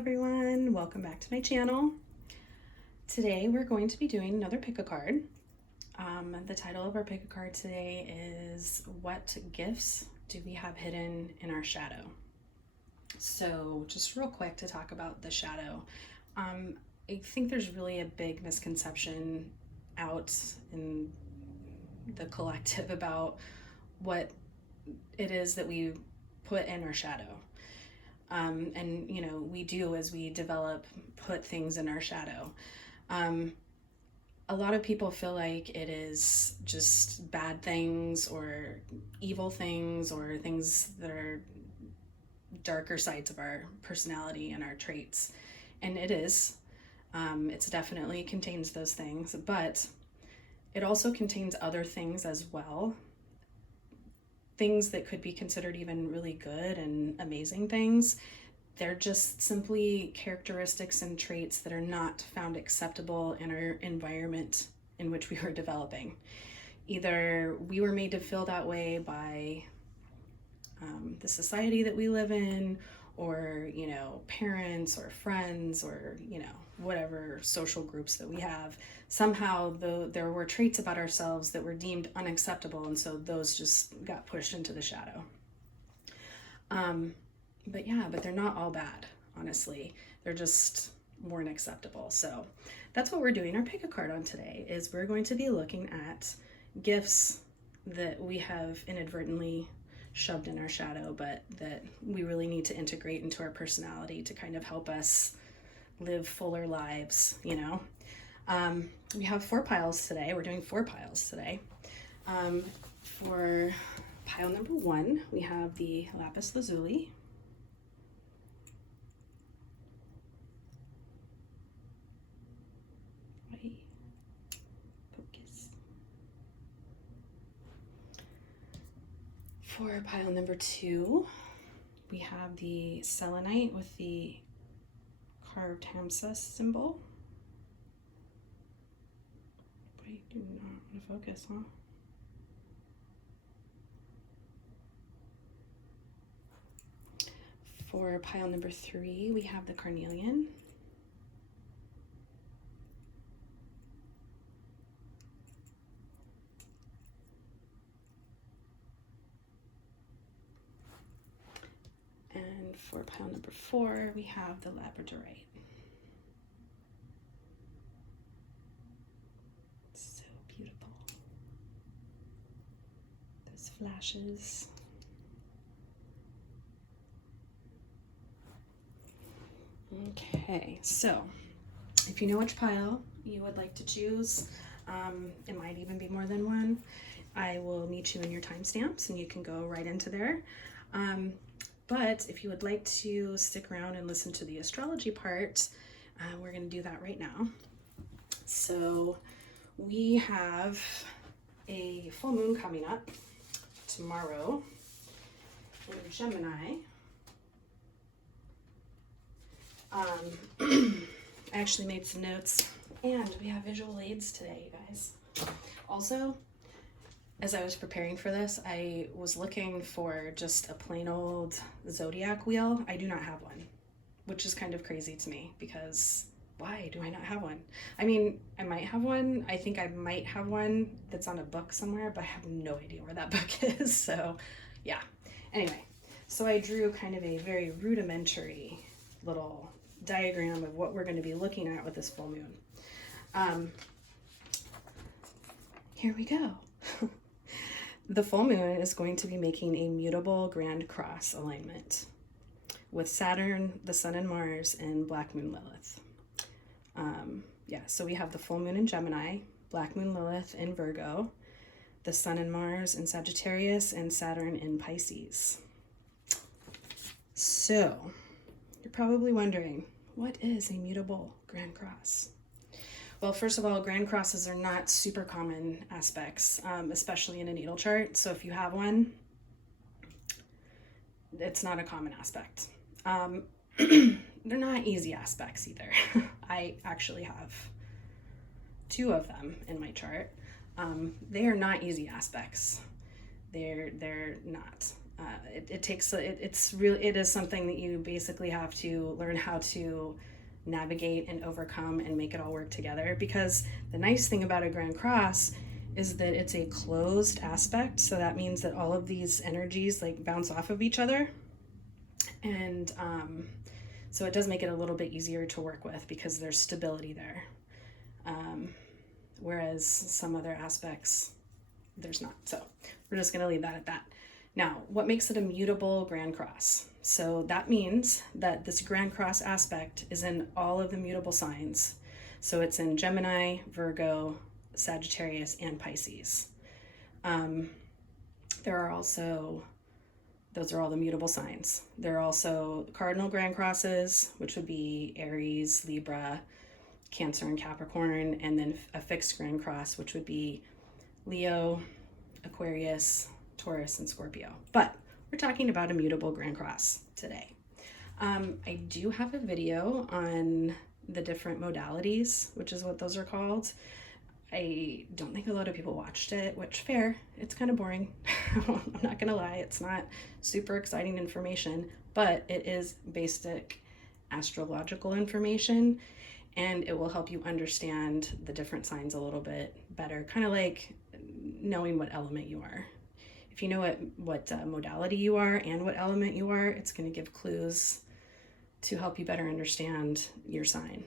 everyone, welcome back to my channel. Today we're going to be doing another pick a card. The title of our pick a card today is What Gifts Do We Have Hidden in Our Shadow? So just real quick to talk about the shadow. I think there's really a big misconception out in the collective about what it is that we put in our shadow. And you know, we do as we develop, put things in our shadow. A lot of people feel like it is just bad things or evil things or things that are darker sides of our personality and our traits. And it is. It definitely contains those things, but it also contains other things as well. Things that could be considered even really good and amazing things. They're just simply characteristics and traits that are not found acceptable in our environment in which we are developing. Either we were made to feel that way by the society that we live in, or, you know, parents or friends, or, you know, whatever social groups that we have. Somehow there were traits about ourselves that were deemed unacceptable, and so those just got pushed into the shadow. But they're not all bad, honestly. They're just weren't acceptable. So that's what we're doing our pick a card on today, is we're going to be looking at gifts that we have inadvertently shoved in our shadow, but that we really need to integrate into our personality to kind of help us live fuller lives, you know. We have 4 piles today. We're doing 4 piles today. For pile number 1, we have the Lapis Lazuli. Focus. For pile number 2, we have the Selenite with the carved hamsa symbol. But you do not want to focus, huh? For pile number 3, we have the Carnelian. And for pile number 4, we have the Labradorite. So beautiful. Those flashes. Okay, so if you know which pile you would like to choose, it might even be more than one. I will meet you in your timestamps and you can go right into there. But if you would like to stick around and listen to the astrology part, we're going to do that right now. So we have a full moon coming up tomorrow in Gemini. I actually made some notes, and we have visual aids today, you guys. Also, as I was preparing for this, I was looking for just a plain old zodiac wheel. I do not have one, which is kind of crazy to me, because why do I not have one? I mean, I might have one. I think I might have one that's on a book somewhere, but I have no idea where that book is. So yeah, anyway, so I drew kind of a very rudimentary little diagram of what we're going to be looking at with this full moon. Here we go. The full moon is going to be making a mutable grand cross alignment with Saturn, the Sun and Mars, and Black Moon Lilith. So we have the full moon in Gemini, Black Moon Lilith in Virgo, the Sun and Mars in Sagittarius, and Saturn in Pisces. So you're probably wondering, what is a mutable grand cross? Well, first of all, grand crosses are not super common aspects, especially in a natal chart. So if you have one, it's not a common aspect. They're not easy aspects either. I actually have 2 of them in my chart. They are not easy aspects. They're not. It is something that you basically have to learn how to navigate and overcome and make it all work together, because the nice thing about a Grand Cross is that it's a closed aspect. So that means that all of these energies like bounce off of each other. And so it does make it a little bit easier to work with because there's stability there. Whereas some other aspects, there's not. So we're just going to leave that at that. Now, what makes it a mutable Grand Cross? So that means that this Grand Cross aspect is in all of the mutable signs. So it's in Gemini, Virgo, Sagittarius, and Pisces. There are also, those are all the mutable signs. There are also cardinal Grand Crosses, which would be Aries, Libra, Cancer, and Capricorn, and then a fixed Grand Cross, which would be Leo, Aquarius, Taurus, and Scorpio. But we're talking about a mutable Grand Cross today. I do have a video on the different modalities, which is what those are called. I don't think a lot of people watched it, which fair, it's kind of boring. I'm not gonna lie, it's not super exciting information, but it is basic astrological information, and it will help you understand the different signs a little bit better, kind of like knowing what element you are. If you know what modality you are and what element you are, it's going to give clues to help you better understand your sign.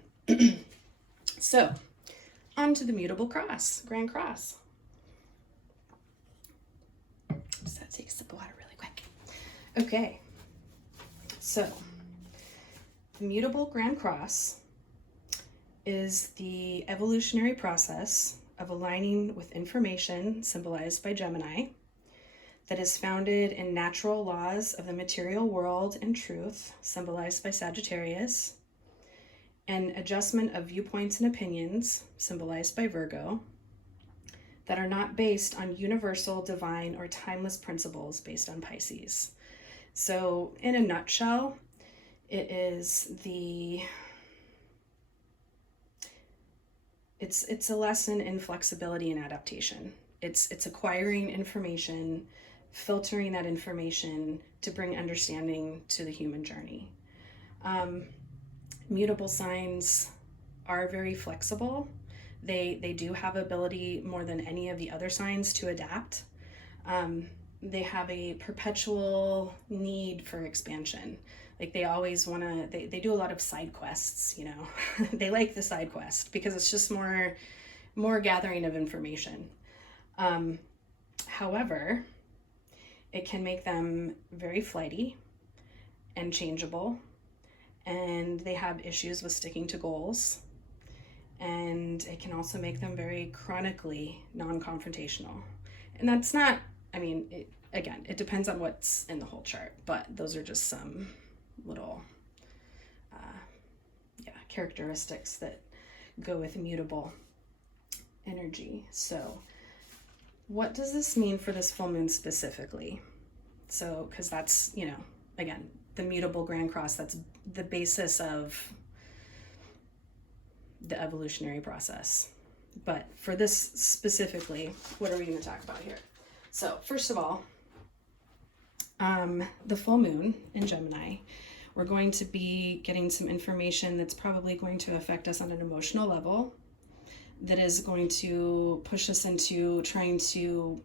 So, on to the mutable cross, Grand Cross. Just gotta take a sip of water really quick. Okay, so the mutable Grand Cross is the evolutionary process of aligning with information symbolized by Gemini that is founded in natural laws of the material world and truth, symbolized by Sagittarius, and adjustment of viewpoints and opinions, symbolized by Virgo, that are not based on universal, divine, or timeless principles, based on Pisces. So in a nutshell, it is it's a lesson in flexibility and adaptation. It's acquiring information, filtering that information to bring understanding to the human journey. Mutable signs are very flexible. They do have ability more than any of the other signs to adapt. They have a perpetual need for expansion. Like they always want to, they do a lot of side quests, you know. They like the side quest because it's just more gathering of information. However, it can make them very flighty and changeable, and they have issues with sticking to goals. And it can also make them very chronically non-confrontational. And that's not, I mean, it depends on what's in the whole chart, but those are just some little characteristics that go with immutable energy. So what does this mean for this full moon specifically? So, because that's, you know, again, the mutable Grand Cross, that's the basis of the evolutionary process. But for this specifically, what are we going to talk about here? So first of all, the full moon in Gemini, we're going to be getting some information that's probably going to affect us on an emotional level, that is going to push us into trying to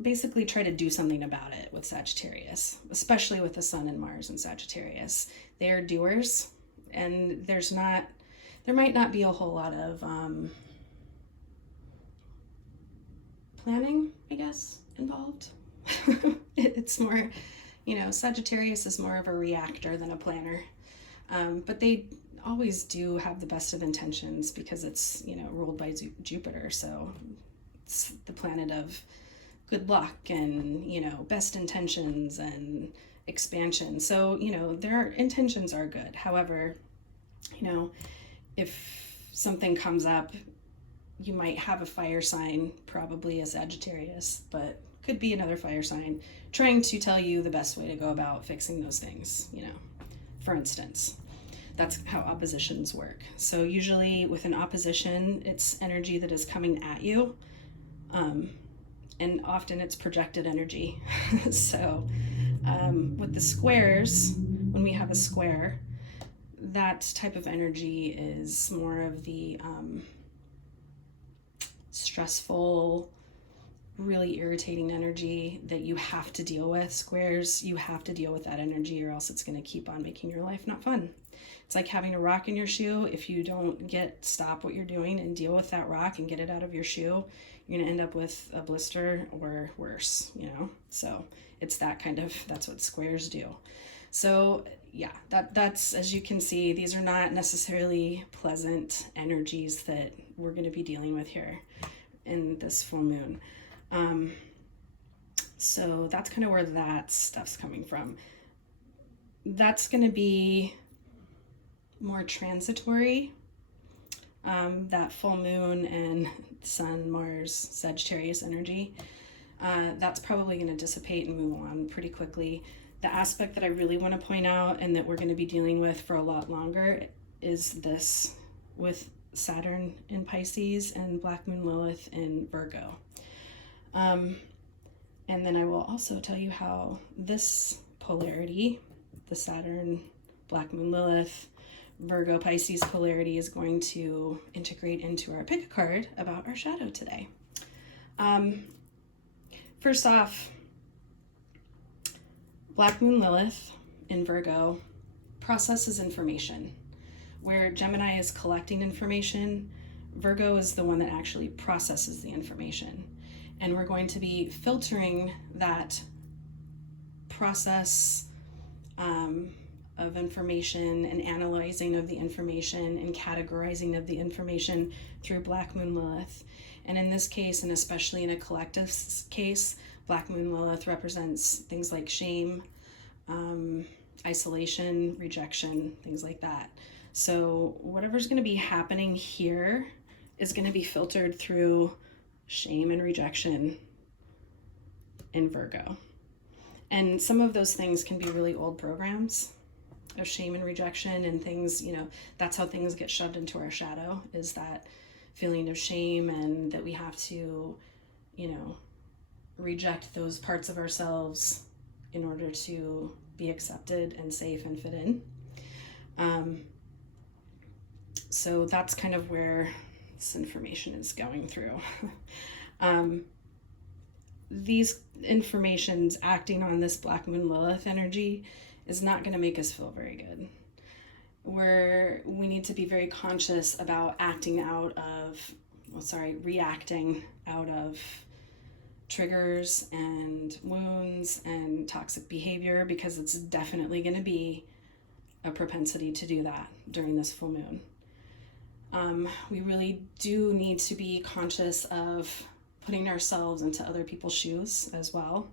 basically try to do something about it with Sagittarius, especially with the Sun and Mars in Sagittarius. They are doers, and there might not be a whole lot of planning, I guess, involved. It's more, you know, Sagittarius is more of a reactor than a planner. But they always do have the best of intentions because it's, you know, ruled by Jupiter. So it's the planet of good luck and, you know, best intentions and expansion. So, you know, their intentions are good. However, you know, if something comes up, you might have a fire sign, probably a Sagittarius, but could be another fire sign, trying to tell you the best way to go about fixing those things, you know, for instance. That's how oppositions work. So usually with an opposition, it's energy that is coming at you and often it's projected energy. So with the squares, when we have a square, that type of energy is more of the stressful, really irritating energy that you have to deal with. Squares, you have to deal with that energy, or else it's going to keep on making your life not fun. It's like having a rock in your shoe. If you don't stop what you're doing and deal with that rock and get it out of your shoe, you're going to end up with a blister or worse, So it's that's what squares do. So yeah, that's, as you can see, these are not necessarily pleasant energies that we're going to be dealing with here in this full moon. So that's kind of where that stuff's coming from. That's going to be more transitory. That full moon and Sun, Mars, Sagittarius energy, that's probably going to dissipate and move on pretty quickly. The aspect that I really want to point out and that we're going to be dealing with for a lot longer is this with Saturn in Pisces and Black Moon Lilith in Virgo. And then I will also tell you how this polarity, the Saturn, Black Moon Lilith, Virgo, Pisces polarity, is going to integrate into our pick a card about our shadow today. First off, Black Moon Lilith in Virgo processes information. Where Gemini is collecting information, Virgo is the one that actually processes the information. And we're going to be filtering that process of information and analyzing of the information and categorizing of the information through Black Moon Lilith. And in this case, and especially in a collective case, Black Moon Lilith represents things like shame, isolation, rejection, things like that. So whatever's going to be happening here is going to be filtered through shame and rejection in Virgo. And some of those things can be really old programs of shame and rejection and things, that's how things get shoved into our shadow, is that feeling of shame, and that we have to, reject those parts of ourselves in order to be accepted and safe and fit in. So that's kind of where this information is going through. These informations acting on this Black Moon Lilith energy is not going to make us feel very good. We need to be very conscious about reacting out of triggers and wounds and toxic behavior, because it's definitely going to be a propensity to do that during this full moon. We really do need to be conscious of putting ourselves into other people's shoes as well.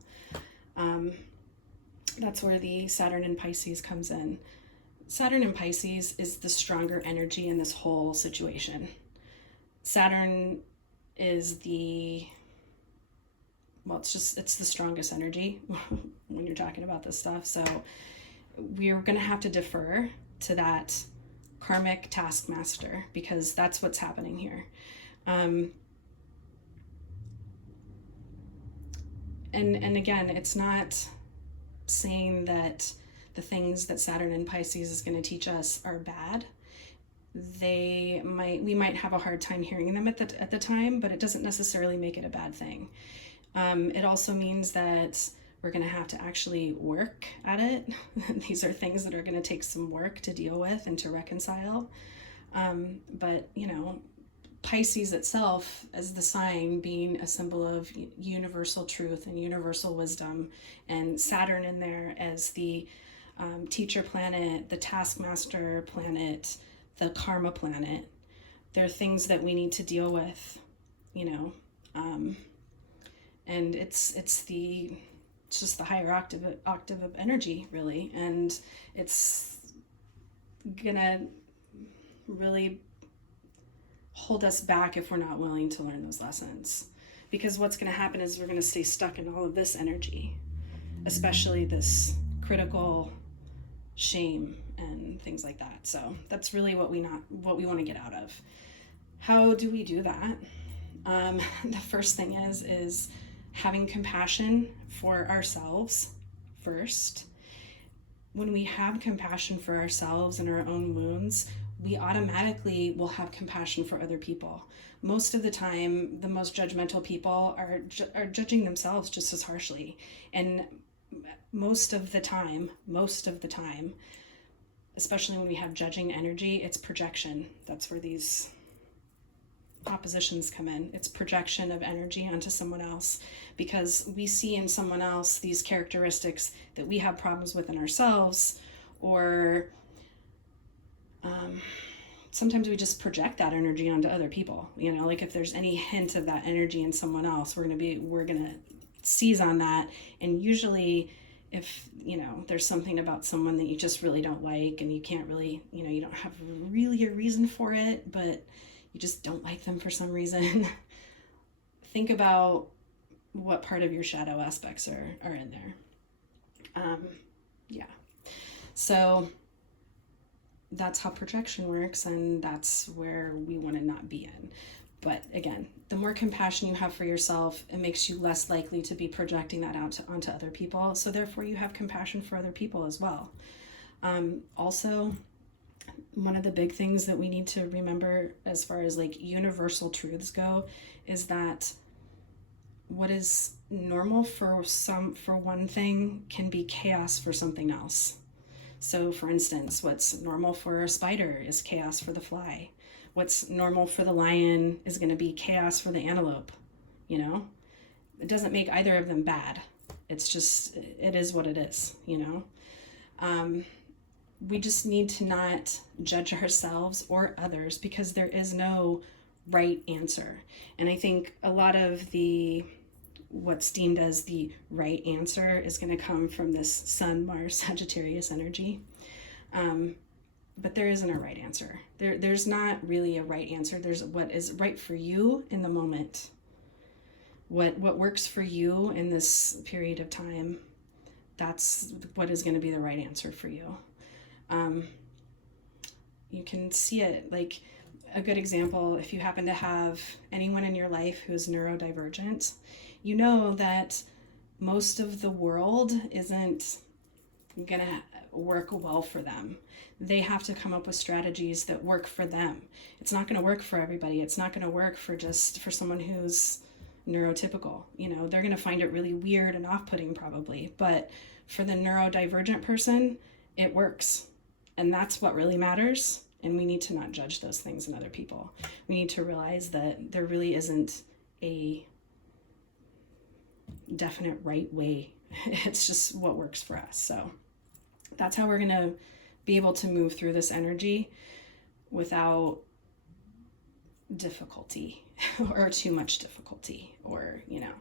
That's where the Saturn in Pisces comes in. Saturn in Pisces is the stronger energy in this whole situation. Saturn is it's the strongest energy when you're talking about this stuff. So we're going to have to defer to that karmic taskmaster, because that's what's happening here. And again, it's not saying that the things that Saturn in Pisces is going to teach us are bad. We might have a hard time hearing them at the time, but it doesn't necessarily make it a bad thing. It also means that we're going to have to actually work at it. These are things that are going to take some work to deal with and to reconcile. But Pisces itself, as the sign, being a symbol of universal truth and universal wisdom, and Saturn in there as the teacher planet, the taskmaster planet, the karma planet. They're things that we need to deal with, and it's just the higher octave of energy, really, and it's gonna really hold us back if we're not willing to learn those lessons. Because what's going to happen is we're going to stay stuck in all of this energy, especially this critical shame and things like that. So that's really what we want to get out of. How do we do that? The first thing is having compassion for ourselves first. When we have compassion for ourselves and our own wounds, we automatically will have compassion for other people. Most of the time, the most judgmental people are judging themselves just as harshly. And most of the time, especially when we have judging energy, it's projection. That's where these oppositions come in. It's projection of energy onto someone else, because we see in someone else these characteristics that we have problems with in ourselves, or sometimes we just project that energy onto other people. You know, like if there's any hint of that energy in someone else, we're gonna seize on that. And usually if, you know, there's something about someone that you just really don't like, and you can't really, you know, you don't have really a reason for it, but you just don't like them for some reason, think about what part of your shadow aspects are in there. Yeah. So that's how projection works, and that's where we want to not be in. But again, the more compassion you have for yourself, it makes you less likely to be projecting that out onto other people. So therefore you have compassion for other people as well. Also, one of the big things that we need to remember as far as like universal truths go is that what is normal for one thing can be chaos for something else. So for instance, what's normal for a spider is chaos for the fly. What's normal for the lion is going to be chaos for the antelope. You know, it doesn't make either of them bad. It's just, it is what it is, you know. We just need to not judge ourselves or others, because there is no right answer. And I think a lot of what's deemed as the right answer is going to come from this Sun, Mars, Sagittarius energy. But there isn't a right answer. There's not really a right answer. There's what is right for you in the moment. What works for you in this period of time, that's what is going to be the right answer for you. You can see it, like a good example, if you happen to have anyone in your life who is neurodivergent, you know that most of the world isn't going to work well for them. They have to come up with strategies that work for them. It's not going to work for everybody. It's not going to work for someone who's neurotypical. You know, they're going to find it really weird and off-putting probably, but for the neurodivergent person, it works. And that's what really matters. And we need to not judge those things in other people. We need to realize that there really isn't a definite right way. It's just what works for us. So that's how we're going to be able to move through this energy without difficulty or too much difficulty, or, you know.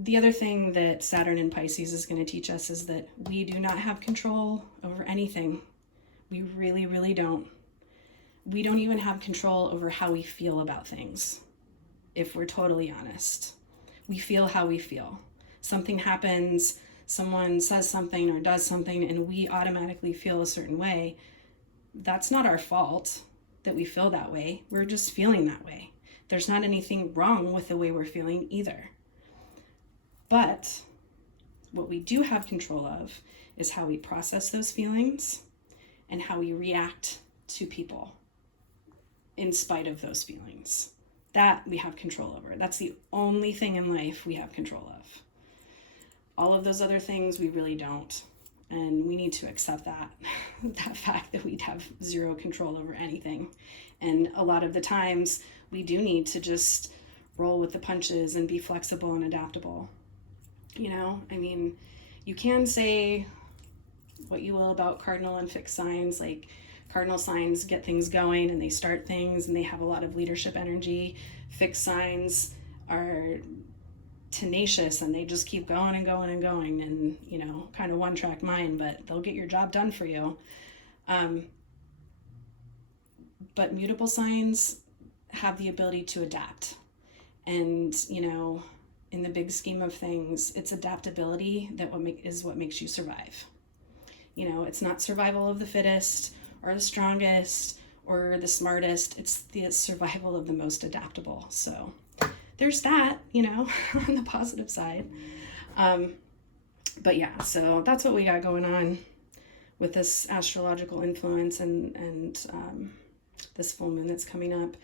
The other thing that Saturn in Pisces is going to teach us is that we do not have control over anything. We really, really don't. We don't even have control over how we feel about things, if we're totally honest. We feel how we feel. Something happens, someone says something or does something, and we automatically feel a certain way. That's not our fault that we feel that way. We're just feeling that way. There's not anything wrong with the way we're feeling either. But what we do have control of is how we process those feelings and how we react to people in spite of those feelings. That we have control over. That's the only thing in life we have control of. All of those other things we really don't. And we need to accept that fact that we have zero control over anything. And a lot of the times we do need to just roll with the punches and be flexible and adaptable. You know, I mean, you can say what you will about cardinal and fixed signs. Like, cardinal signs get things going and they start things and they have a lot of leadership energy. Fixed signs are tenacious and they just keep going and going and going, and, you know, kind of one-track mind, but they'll get your job done for you. But mutable signs have the ability to adapt. And, you know, in the big scheme of things, it's adaptability that is what makes you survive. You know, it's not survival of the fittest or the strongest or the smartest. It's the survival of the most adaptable. So there's that, you know, on the positive side. But yeah, so that's what we got going on with this astrological influence and this full moon that's coming up.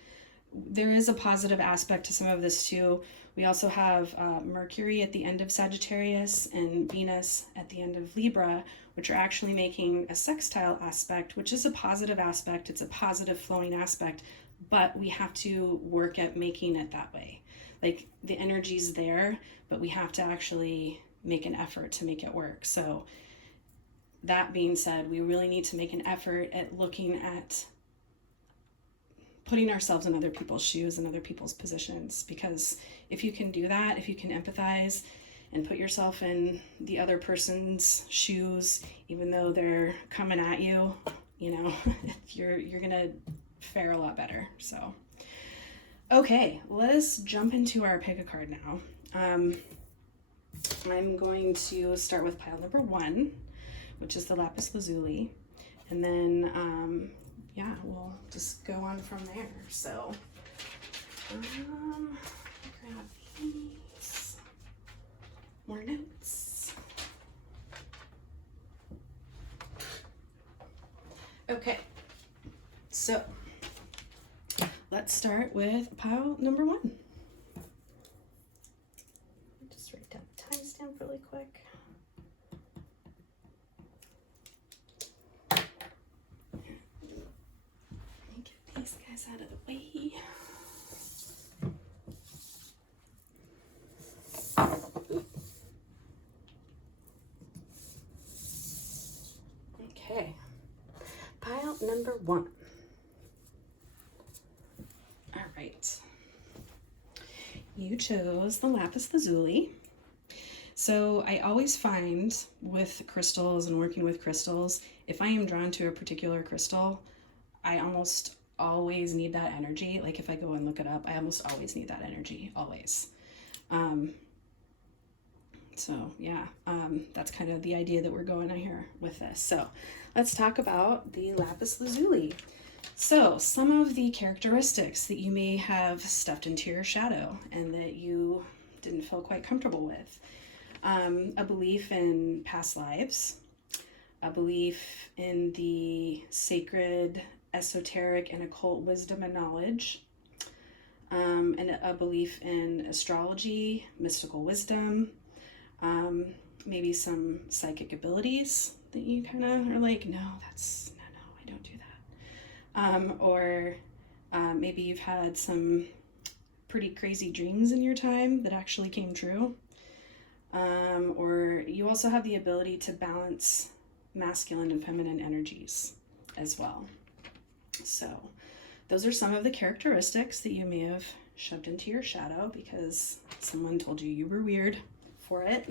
There is a positive aspect to some of this too. We also have Mercury at the end of Sagittarius and Venus at the end of Libra, which are actually making a sextile aspect, which is a positive aspect. It's a positive flowing aspect, but we have to work at making it that way. Like the energy's there, but we have to actually make an effort to make it work. So that being said, we really need to make an effort at looking at putting ourselves in other people's shoes and other people's positions, because if you can do that, if you can empathize and put yourself in the other person's shoes, even though they're coming at you, you know, you're gonna fare a lot better. So okay, let us jump into our pick a card now. I'm going to start with pile number 1, which is the Lapis Lazuli, and then yeah, we'll just go on from there. So grab these more notes. Okay, so let's start with pile number 1. Just write down the timestamp really quick. These guys out of the way. Okay, pile number 1. All right, you chose the Lapis Lazuli. So I always find with crystals and working with crystals, if I am drawn to a particular crystal, I almost always need that energy. Like if I go and look it up, I almost always need that energy, always. So yeah, that's kind of the idea that we're going on here with this. So let's talk about the Lapis Lazuli. So some of the characteristics that you may have stuffed into your shadow and that you didn't feel quite comfortable with. A belief in past lives, a belief in the sacred, esoteric, and occult wisdom and knowledge, and a belief in astrology, mystical wisdom, maybe some psychic abilities that you kind of are like, no, I don't do that. Or maybe you've had some pretty crazy dreams in your time that actually came true. Or you also have the ability to balance masculine and feminine energies as well. So those are some of the characteristics that you may have shoved into your shadow because someone told you you were weird for it.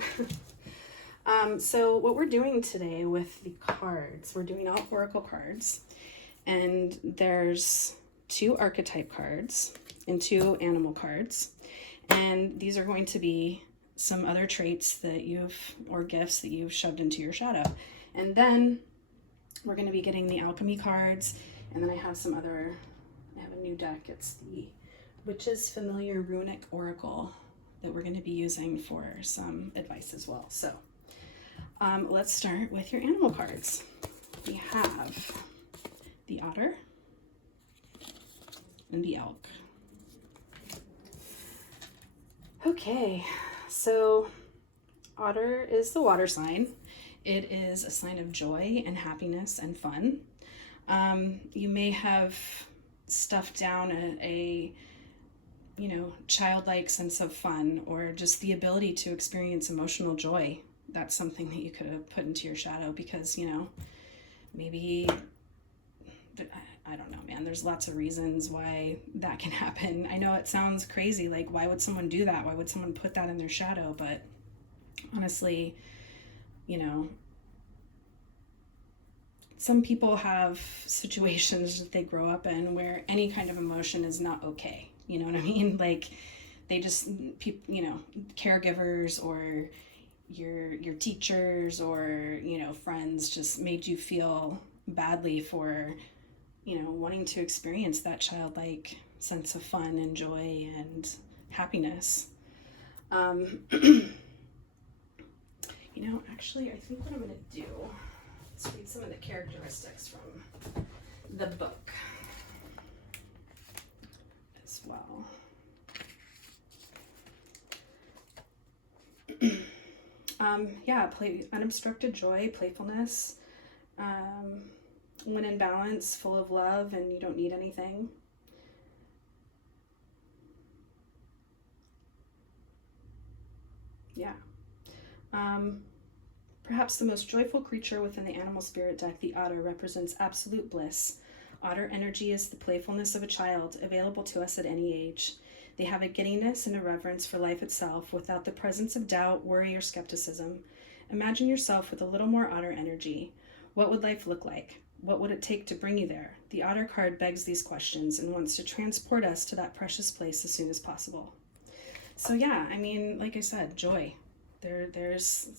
So what we're doing today with the cards, we're doing all oracle cards, and there's 2 archetype cards and 2 animal cards, and these are going to be some other traits that or gifts that you've shoved into your shadow. And then we're going to be getting the alchemy cards, and then I have a new deck. It's the Witch's Familiar Runic Oracle that we're going to be using for some advice as well. So let's start with your animal cards. We have the otter and the elk. Okay, so otter is the water sign. It is a sign of joy and happiness and fun. You may have stuffed down a childlike sense of fun, or just the ability to experience emotional joy. That's something that you could have put into your shadow because, maybe, I don't know, man, there's lots of reasons why that can happen. I know it sounds crazy, like why would someone do that? Why would someone put that in their shadow? But honestly, some people have situations that they grow up in where any kind of emotion is not okay. You know what I mean? Like they just, caregivers or your teachers or, friends just made you feel badly for, wanting to experience that childlike sense of fun and joy and happiness. You know, actually, I think what I'm going to do, let's read some of the characteristics from the book as well. Yeah, unobstructed joy, playfulness, when in balance, full of love, and you don't need anything. Yeah. Perhaps the most joyful creature within the animal spirit deck, the otter, represents absolute bliss. Otter energy is the playfulness of a child, available to us at any age. They have a giddiness and a reverence for life itself, without the presence of doubt, worry, or skepticism. Imagine yourself with a little more otter energy. What would life look like? What would it take to bring you there? The otter card begs these questions and wants to transport us to that precious place as soon as possible. So yeah, I mean, like I said, joy. There's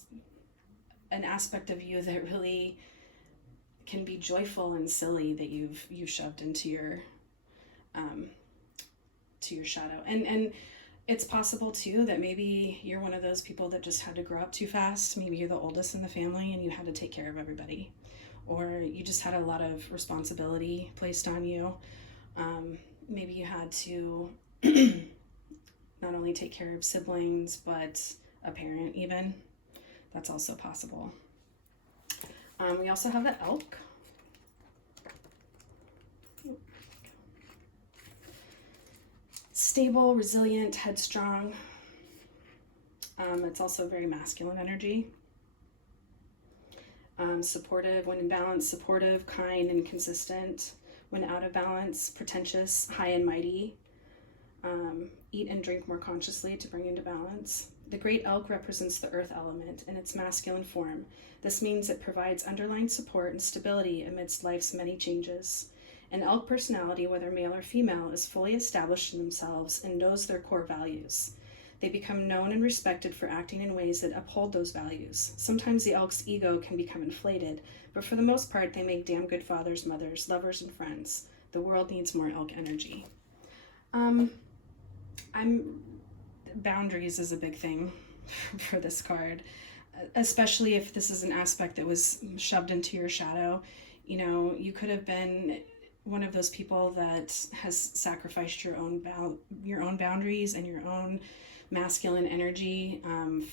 an aspect of you that really can be joyful and silly that you've shoved into your shadow. And it's possible too that maybe you're one of those people that just had to grow up too fast. Maybe you're the oldest in the family and you had to take care of everybody, or you just had a lot of responsibility placed on you. Maybe you had to not only take care of siblings but a parent even. That's also possible. We also have the elk. Stable, resilient, headstrong. It's also very masculine energy. Supportive when in balance, supportive, kind, and consistent. When out of balance, pretentious, high and mighty. Eat and drink more consciously to bring into balance. The great elk represents the earth element in its masculine form. This means it provides underlying support and stability amidst life's many changes. An elk personality, whether male or female, is fully established in themselves and knows their core values. They become known and respected for acting in ways that uphold those values. Sometimes the elk's ego can become inflated, but for the most part, they make damn good fathers, mothers, lovers, and friends. The world needs more elk energy. Boundaries is a big thing for this card, especially if this is an aspect that was shoved into your shadow. You know, you could have been one of those people that has sacrificed your own boundaries and your own masculine energy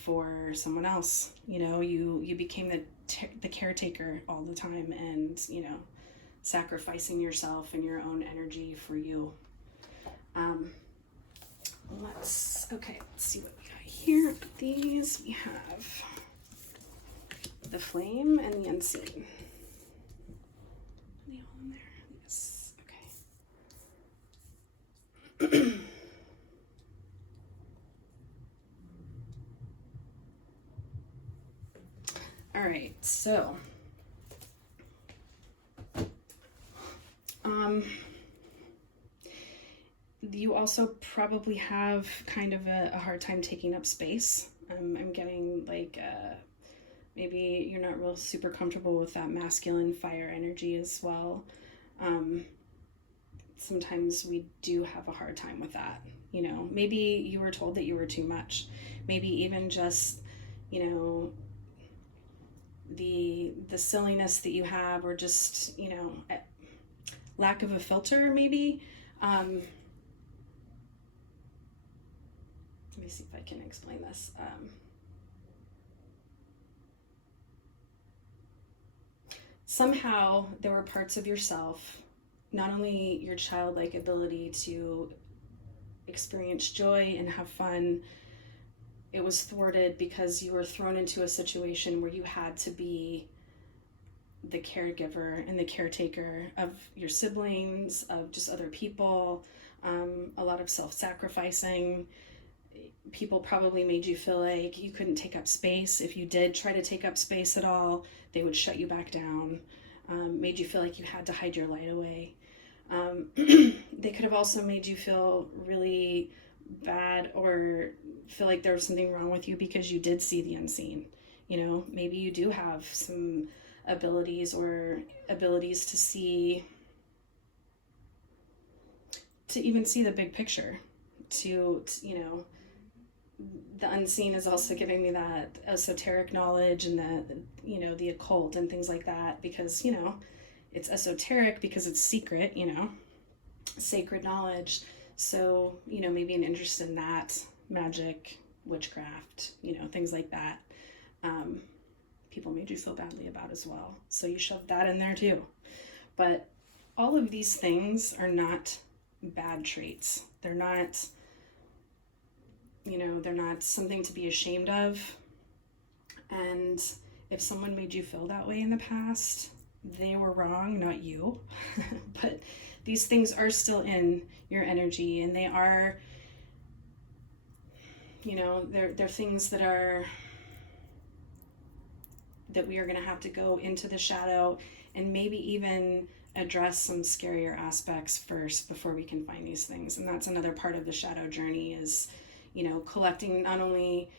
for someone else. You know, you became the caretaker all the time, and you know, sacrificing yourself and your own energy for you. Let's see what we got here. These we have the flame and the unseen. Are they all in there? Yes. Okay. All right. So, you also probably have kind of a hard time taking up space. I'm getting like maybe you're not real super comfortable with that masculine fire energy as well. Sometimes we do have a hard time with that. You know, maybe you were told that you were too much. Maybe even just, you know, the silliness that you have, or just, you know, lack of a filter maybe. Let me see if I can explain this. Somehow there were parts of yourself, not only your childlike ability to experience joy and have fun, it was thwarted because you were thrown into a situation where you had to be the caregiver and the caretaker of your siblings, of just other people, a lot of self-sacrificing. People probably made you feel like you couldn't take up space. If you did try to take up space at all, they would shut you back down. Made you feel like you had to hide your light away. They could have also made you feel really bad or feel like there was something wrong with you because you did see the unseen. You know, maybe you do have some abilities to see, to even see the big picture. you know, the unseen is also giving me that esoteric knowledge and the, you know, the occult and things like that, because, you know, it's esoteric because it's secret, you know, sacred knowledge. So, you know, maybe an interest in that, magic, witchcraft, you know, things like that. People made you feel badly about as well. So you shoved that in there too. But all of these things are not bad traits. They're not, you know, they're not something to be ashamed of. And if someone made you feel that way in the past, they were wrong, not you. But these things are still in your energy, and they are, you know, they're things that we are going to have to go into the shadow and maybe even address some scarier aspects first before we can find these things. And that's another part of the shadow journey, is, you know, collecting not only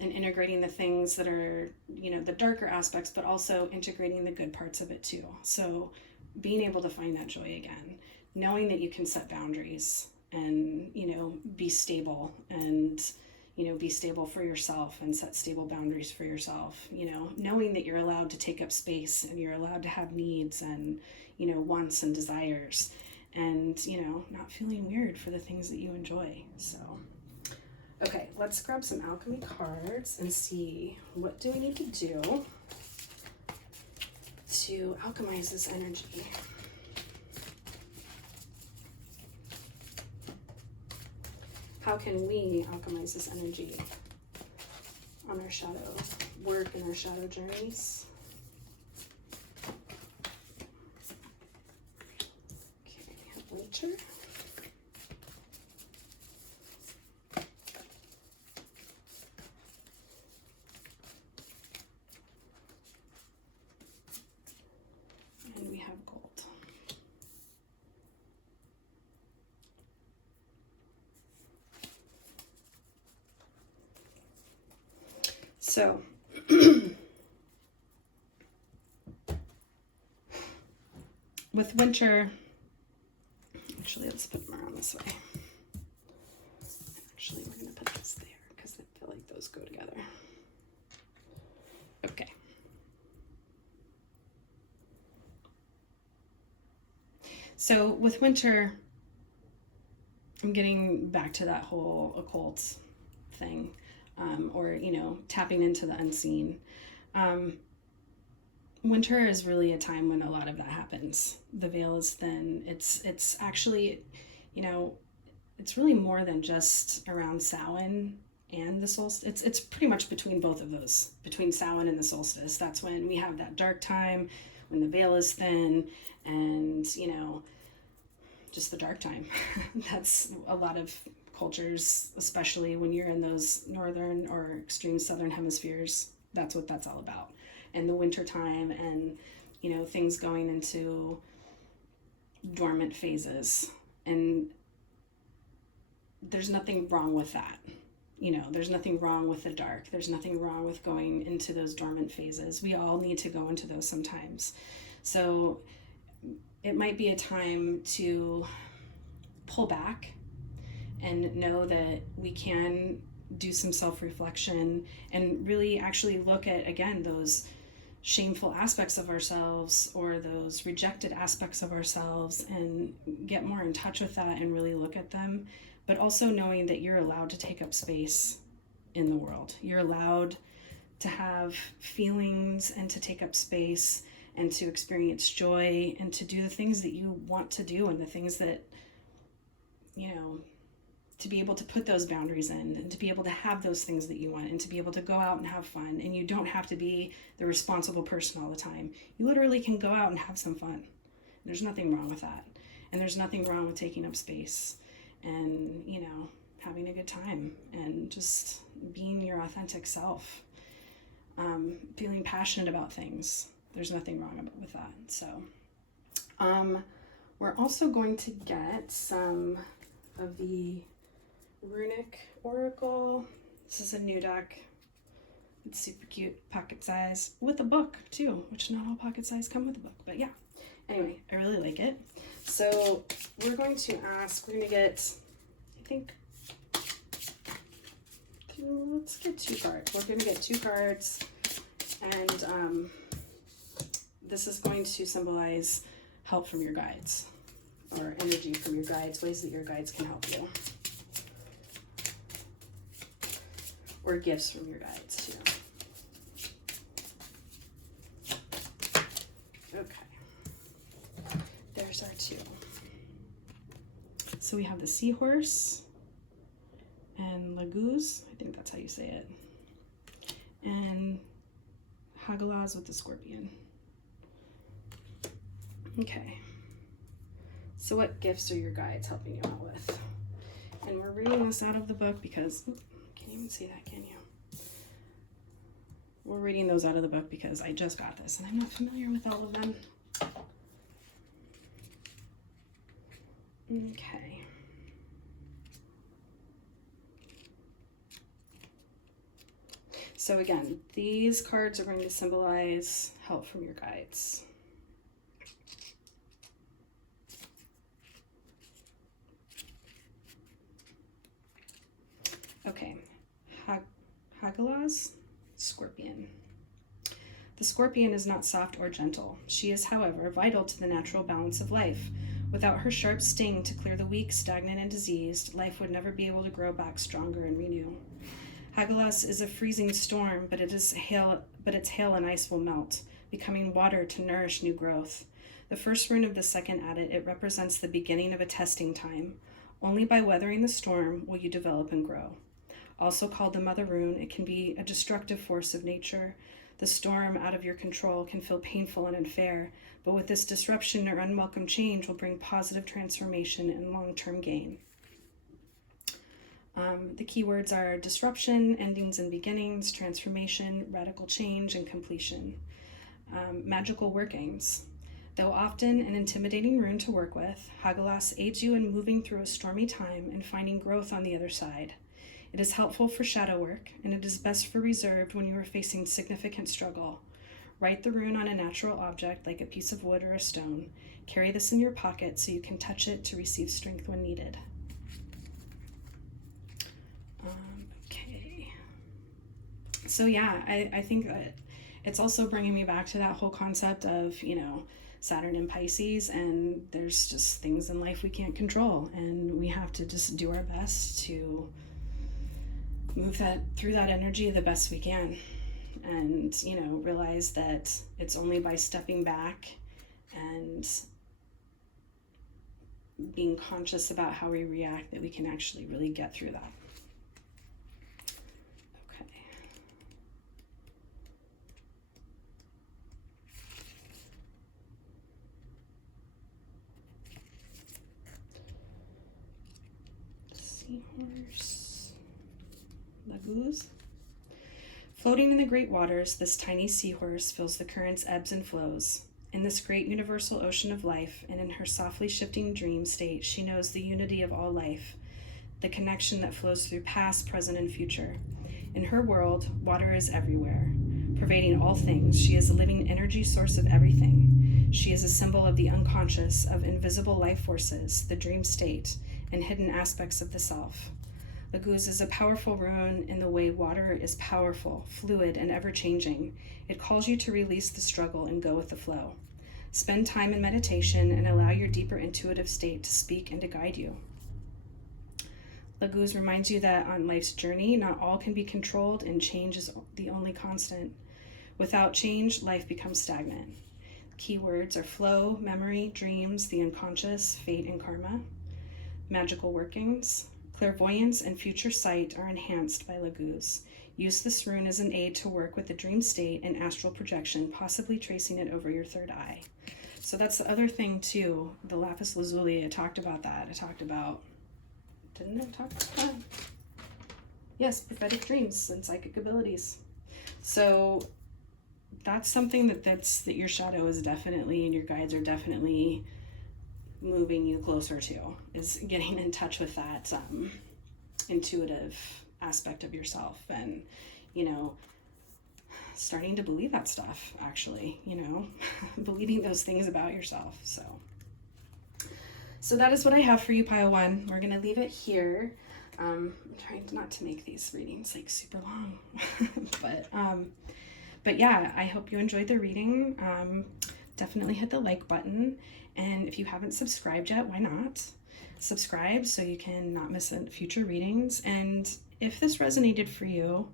and integrating the things that are, you know, the darker aspects, but also integrating the good parts of it too. So being able to find that joy again, knowing that you can set boundaries and, you know, be stable, and, you know, be stable for yourself and set stable boundaries for yourself, you know, knowing that you're allowed to take up space and you're allowed to have needs and, you know, wants and desires, and, you know, not feeling weird for the things that you enjoy. So, okay, let's grab some alchemy cards and see, what do we need to do to alchemize this energy? How can we alchemize this energy on our shadow work and our shadow journeys? Okay, we have winter. And we have gold. So, with winter, actually, let's put them around this way. Actually, we're going to put this there because I feel like those go together. Okay. So, with winter, I'm getting back to that whole occult thing. Or, you know, tapping into the unseen. Winter is really a time when a lot of that happens. The veil is thin. It's actually, you know, it's really more than just around Samhain and the solstice. It's pretty much between both of those, between Samhain and the solstice. That's when we have that dark time, when the veil is thin, and, you know, just the dark time. That's a lot of cultures, especially when you're in those northern or extreme southern hemispheres. That's what that's all about. And the winter time, and, you know, things going into dormant phases. And there's nothing wrong with that. You know, there's nothing wrong with the dark. There's nothing wrong with going into those dormant phases. We all need to go into those sometimes. So it might be a time to pull back and know that we can do some self-reflection and really actually look at, again, those shameful aspects of ourselves or those rejected aspects of ourselves, and get more in touch with that and really look at them. But also knowing that you're allowed to take up space in the world. You're allowed to have feelings and to take up space and to experience joy and to do the things that you want to do, and the things that, you know, to be able to put those boundaries in, and to be able to have those things that you want, and to be able to go out and have fun. And you don't have to be the responsible person all the time. You literally can go out and have some fun. There's nothing wrong with that. And there's nothing wrong with taking up space and, you know, having a good time and just being your authentic self, feeling passionate about things. There's nothing wrong with that. So we're also going to get some of the Runic Oracle. This is a new deck. It's super cute, pocket size, with a book too, which not all pocket size come with a book, but yeah. Anyway, I really like it. So we're going to get, I think, let's get 2 cards. We're going to get 2 cards, and this is going to symbolize help from your guides, or energy from your guides, ways that your guides can help you, or gifts from your guides too. Okay, there's our 2. So we have the seahorse and Laguz, I think that's how you say it, and Hagalaz with the scorpion. Okay, so what gifts are your guides helping you out with? And we're reading this out of the book because, can't even see that, can you? We're reading those out of the book because I just got this and I'm not familiar with all of them. Okay. So again, these cards are going to symbolize help from your guides. Okay, Hagalaz, scorpion. The scorpion is not soft or gentle. She is, however, vital to the natural balance of life. Without her sharp sting to clear the weak, stagnant, and diseased, life would never be able to grow back stronger and renew. Hagalaz is a freezing storm, but its hail and ice will melt, becoming water to nourish new growth. The first rune of the second added, it represents the beginning of a testing time. Only by weathering the storm will you develop and grow. Also called the mother rune, it can be a destructive force of nature. The storm out of your control can feel painful and unfair, but with this disruption or unwelcome change will bring positive transformation and long-term gain. The keywords are disruption, endings and beginnings, transformation, radical change, and completion. Magical workings. Though often an intimidating rune to work with, Hagalaz aids you in moving through a stormy time and finding growth on the other side. It is helpful for shadow work, and it is best for reserved when you are facing significant struggle. Write the rune on a natural object like a piece of wood or a stone. Carry this in your pocket so you can touch it to receive strength when needed. Okay. So yeah, I think that it's also bringing me back to that whole concept of, Saturn in Pisces, and there's just things in life we can't control, and we have to just do our best to move through that energy the best we can, and realize that it's only by stepping back and being conscious about how we react that we can actually really get through that. Okay. Seahorse. Laguz. Floating in the great waters, this tiny seahorse feels the current's ebbs and flows. In this great universal ocean of life, and in her softly shifting dream state, she knows the unity of all life, the connection that flows through past, present, and future. In her world, water is everywhere, pervading all things. She is a living energy source of everything. She is a symbol of the unconscious, of invisible life forces, the dream state, and hidden aspects of the self. Laguz is a powerful rune in the way water is powerful, fluid, and ever-changing. It calls you to release the struggle and go with the flow. Spend time in meditation and allow your deeper intuitive state to speak and to guide you. Laguz reminds you that on life's journey, not all can be controlled, and change is the only constant. Without change, life becomes stagnant. Keywords are flow, memory, dreams, the unconscious, fate, and karma. Magical workings. Clairvoyance and future sight are enhanced by Laguz. Use this rune as an aid to work with the dream state and astral projection, possibly tracing it over your third eye. So that's the other thing too, the Lapis Lazuli, I talked about that. Didn't I talk about that? Yes, prophetic dreams and psychic abilities. So that's something that your shadow is definitely, and your guides are definitely moving you closer to, is getting in touch with that intuitive aspect of yourself, and starting to believe that stuff, actually, believing those things about yourself. So that is what I have for you, pile one. We're gonna leave it here. I'm trying not to make these readings like super long, but yeah, I hope you enjoyed the reading. Definitely hit the like button, and if you haven't subscribed yet, why not? Subscribe so you can not miss future readings. And if this resonated for you,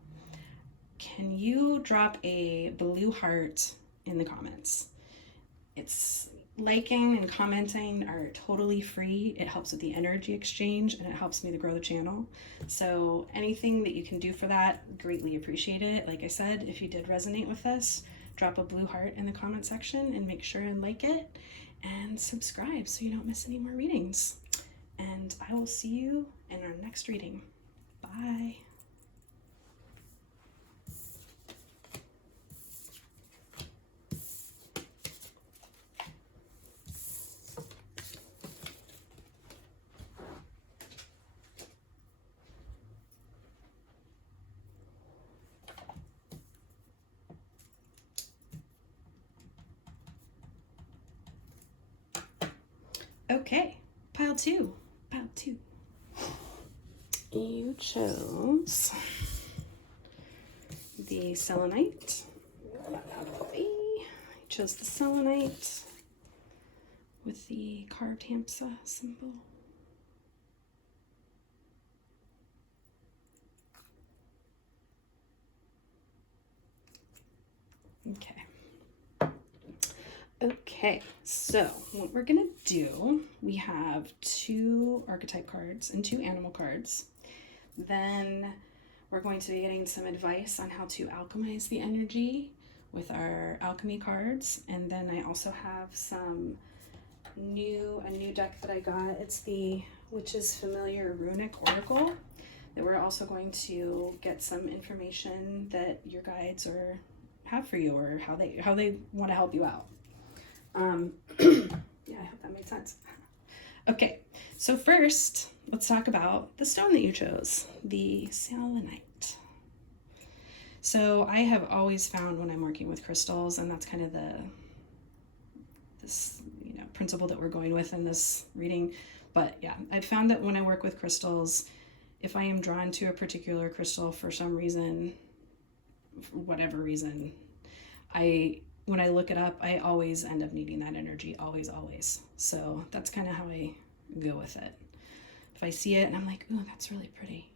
can you drop a blue heart in the comments? It's liking and commenting are totally free. It helps with the energy exchange and it helps me to grow the channel. So anything that you can do for that, greatly appreciate it. Like I said, if you did resonate with this, drop a blue heart in the comment section and make sure and like it and subscribe so you don't miss any more readings. And I will see you in our next reading. Bye. Okay, pile two. You chose the Selenite. You chose the Selenite with the carved hamsa symbol. Okay, so what we're gonna do, we have 2 archetype cards and 2 animal cards. Then we're going to be getting some advice on how to alchemize the energy with our alchemy cards. And then I also have a new deck that I got. It's the Witch's Familiar Runic Oracle that we're also going to get some information that your guides have for you, or how they want to help you out. Yeah, I hope that made sense. Okay, so first, let's talk about the stone that you chose, the Selenite. So I have always found when I'm working with crystals, and that's kind of this principle that we're going with in this reading. But yeah, I've found that when I work with crystals, if I am drawn to a particular crystal for some reason, for whatever reason, when I look it up, I always end up needing that energy, always. So that's kind of how I go with it. If I see it and I'm like, ooh, that's really pretty,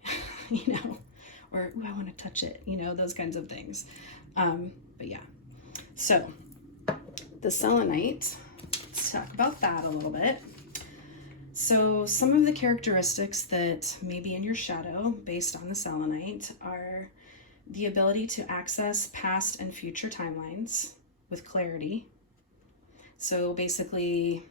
or ooh, I want to touch it, those kinds of things. But yeah, so the Selenite, let's talk about that a little bit. So some of the characteristics that may be in your shadow based on the Selenite are the ability to access past and future timelines with clarity. So basically,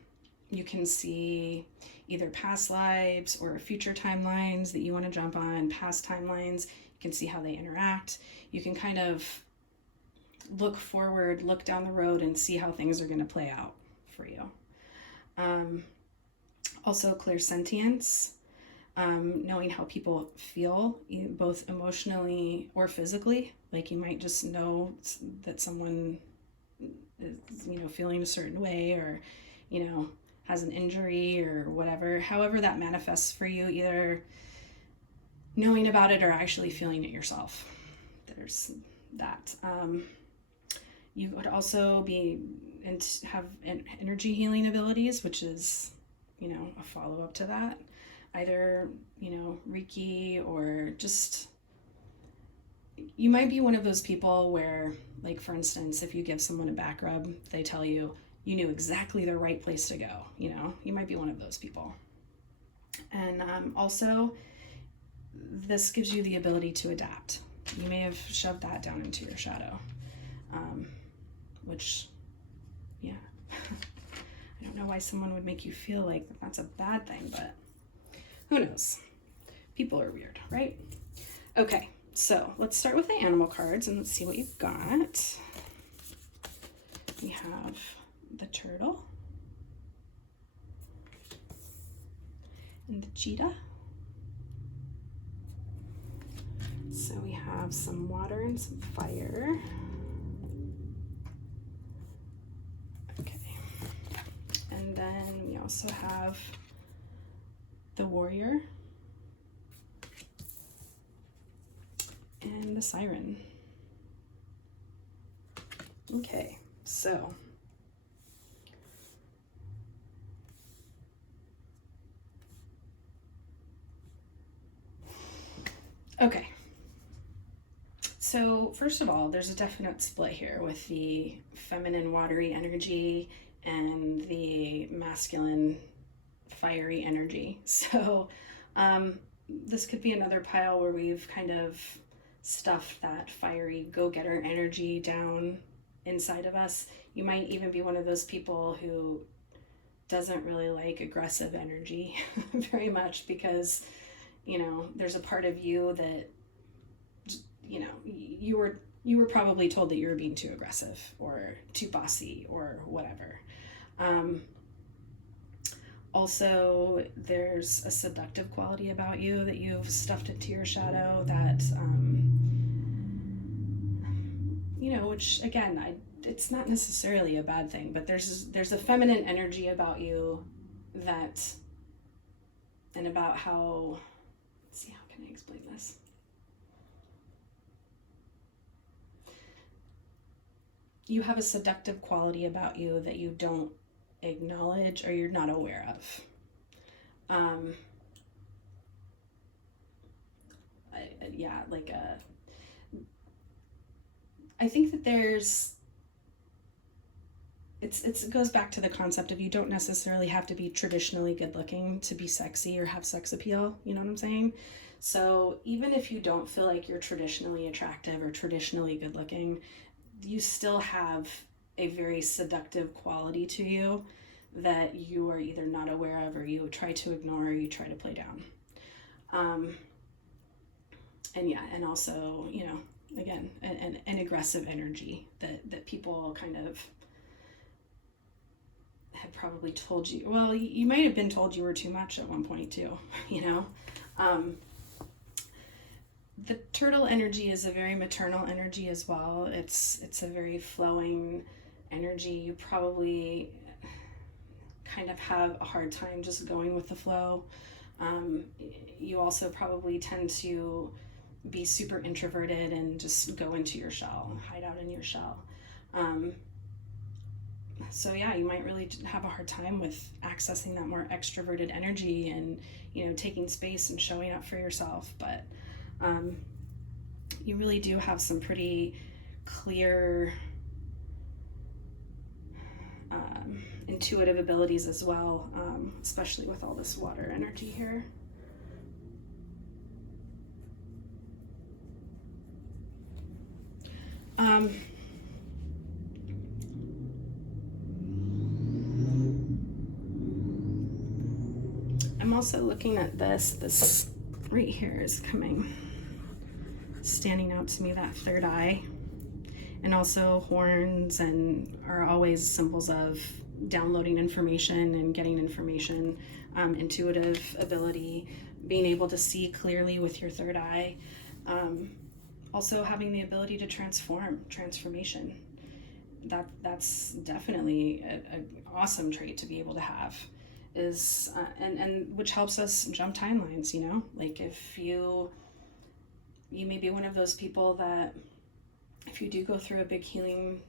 you can see either past lives or future timelines that you want to jump on, past timelines. You can see how they interact. You can kind of look forward, look down the road, and see how things are going to play out for you. Also, clairsentience, knowing how people feel, both emotionally or physically. Like you might just know that someone is, feeling a certain way, or, has an injury or whatever. However that manifests for you, either knowing about it or actually feeling it yourself. There's that. You would also have energy healing abilities, which is, a follow-up to that. Either, Reiki, or just, you might be one of those people where, like, for instance, if you give someone a back rub, they tell you knew exactly the right place to go. You might be one of those people. And also, this gives you the ability to adapt. You may have shoved that down into your shadow, which, yeah. I don't know why someone would make you feel like that's a bad thing, but who knows? People are weird, right? Okay, so let's start with the animal cards and let's see what you've got. We have the turtle and the cheetah. So we have some water and some fire. Okay. And then we also have the warrior and the Siren. Okay, so okay. So first of all, there's a definite split here with the feminine watery energy and the masculine fiery energy. So this could be another pile where we've kind of stuffed that fiery go-getter energy down inside of us. You might even be one of those people who doesn't really like aggressive energy very much because, you know, there's a part of you that, you know, you were probably told that you were being too aggressive or too bossy or whatever. Also, there's a seductive quality about you that you've stuffed into your shadow that, you know, which again, it's not necessarily a bad thing, but there's a feminine energy about you that, and about how, let's see, how can I explain this? You have a seductive quality about you that you don't acknowledge or you're not aware of. I think that there's, it goes back to the concept of you don't necessarily have to be traditionally good looking to be sexy or have sex appeal, you know what I'm saying? So even if you don't feel like you're traditionally attractive or traditionally good looking, you still have a very seductive quality to you that you are either not aware of or you try to ignore or you try to play down. And also, you know, again, an aggressive energy that people kind of had probably told you, well, you might have been told you were too much at one point too, you know. The turtle energy is a very maternal energy as well. It's a very flowing energy. You probably kind of have a hard time just going with the flow. You also probably tend to be super introverted and just go into your shell, hide out in your shell. So yeah, you might really have a hard time with accessing that more extroverted energy and, you know, taking space and showing up for yourself. But you really do have some pretty clear intuitive abilities as well, especially with all this water energy here. I'm also looking at this right here is standing out to me, that third eye, and also horns, and are always symbols of downloading information and getting information, intuitive ability, being able to see clearly with your third eye, also having the ability to transformation. That's definitely an awesome trait to be able to have, is and which helps us jump timelines, you know, like if you may be one of those people that if you do go through a big healing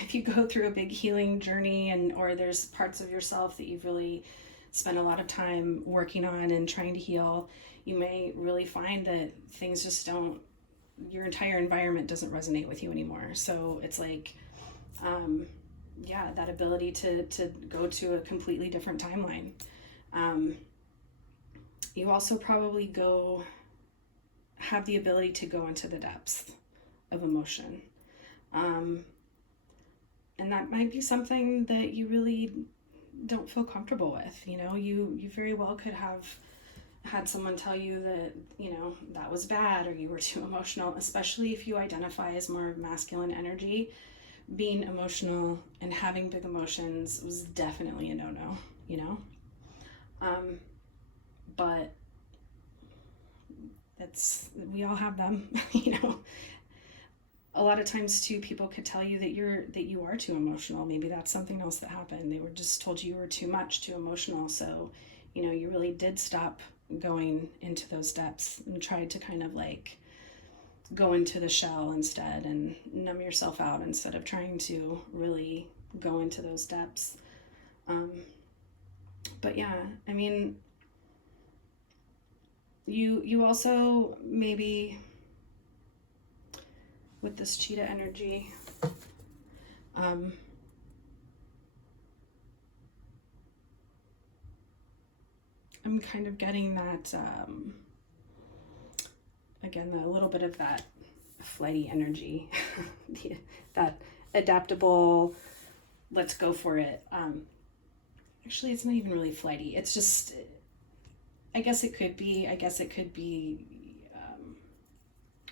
if you go through a big healing journey, and or there's parts of yourself that you've really spent a lot of time working on and trying to heal, you may really find that things just don't, your entire environment doesn't resonate with you anymore. So it's like, that ability to go to a completely different timeline. You also probably have the ability to go into the depths of emotion. And that might be something that you really don't feel comfortable with. You know, you very well could have had someone tell you that, you know, that was bad or you were too emotional, especially if you identify as more masculine energy. Being emotional and having big emotions was definitely a no-no, you know? But we all have them, you know? A lot of times too, people could tell you that you are too emotional. Maybe that's something else that happened. They were just told you were too much, too emotional. So you know, you really did stop going into those depths and tried to kind of like go into the shell instead and numb yourself out instead of trying to really go into those depths. But yeah, I mean, you also maybe with this cheetah energy, I'm kind of getting that, again, a little bit of that flighty energy, that adaptable, let's go for it. Actually, it's not even really flighty. It's just, I guess it could be,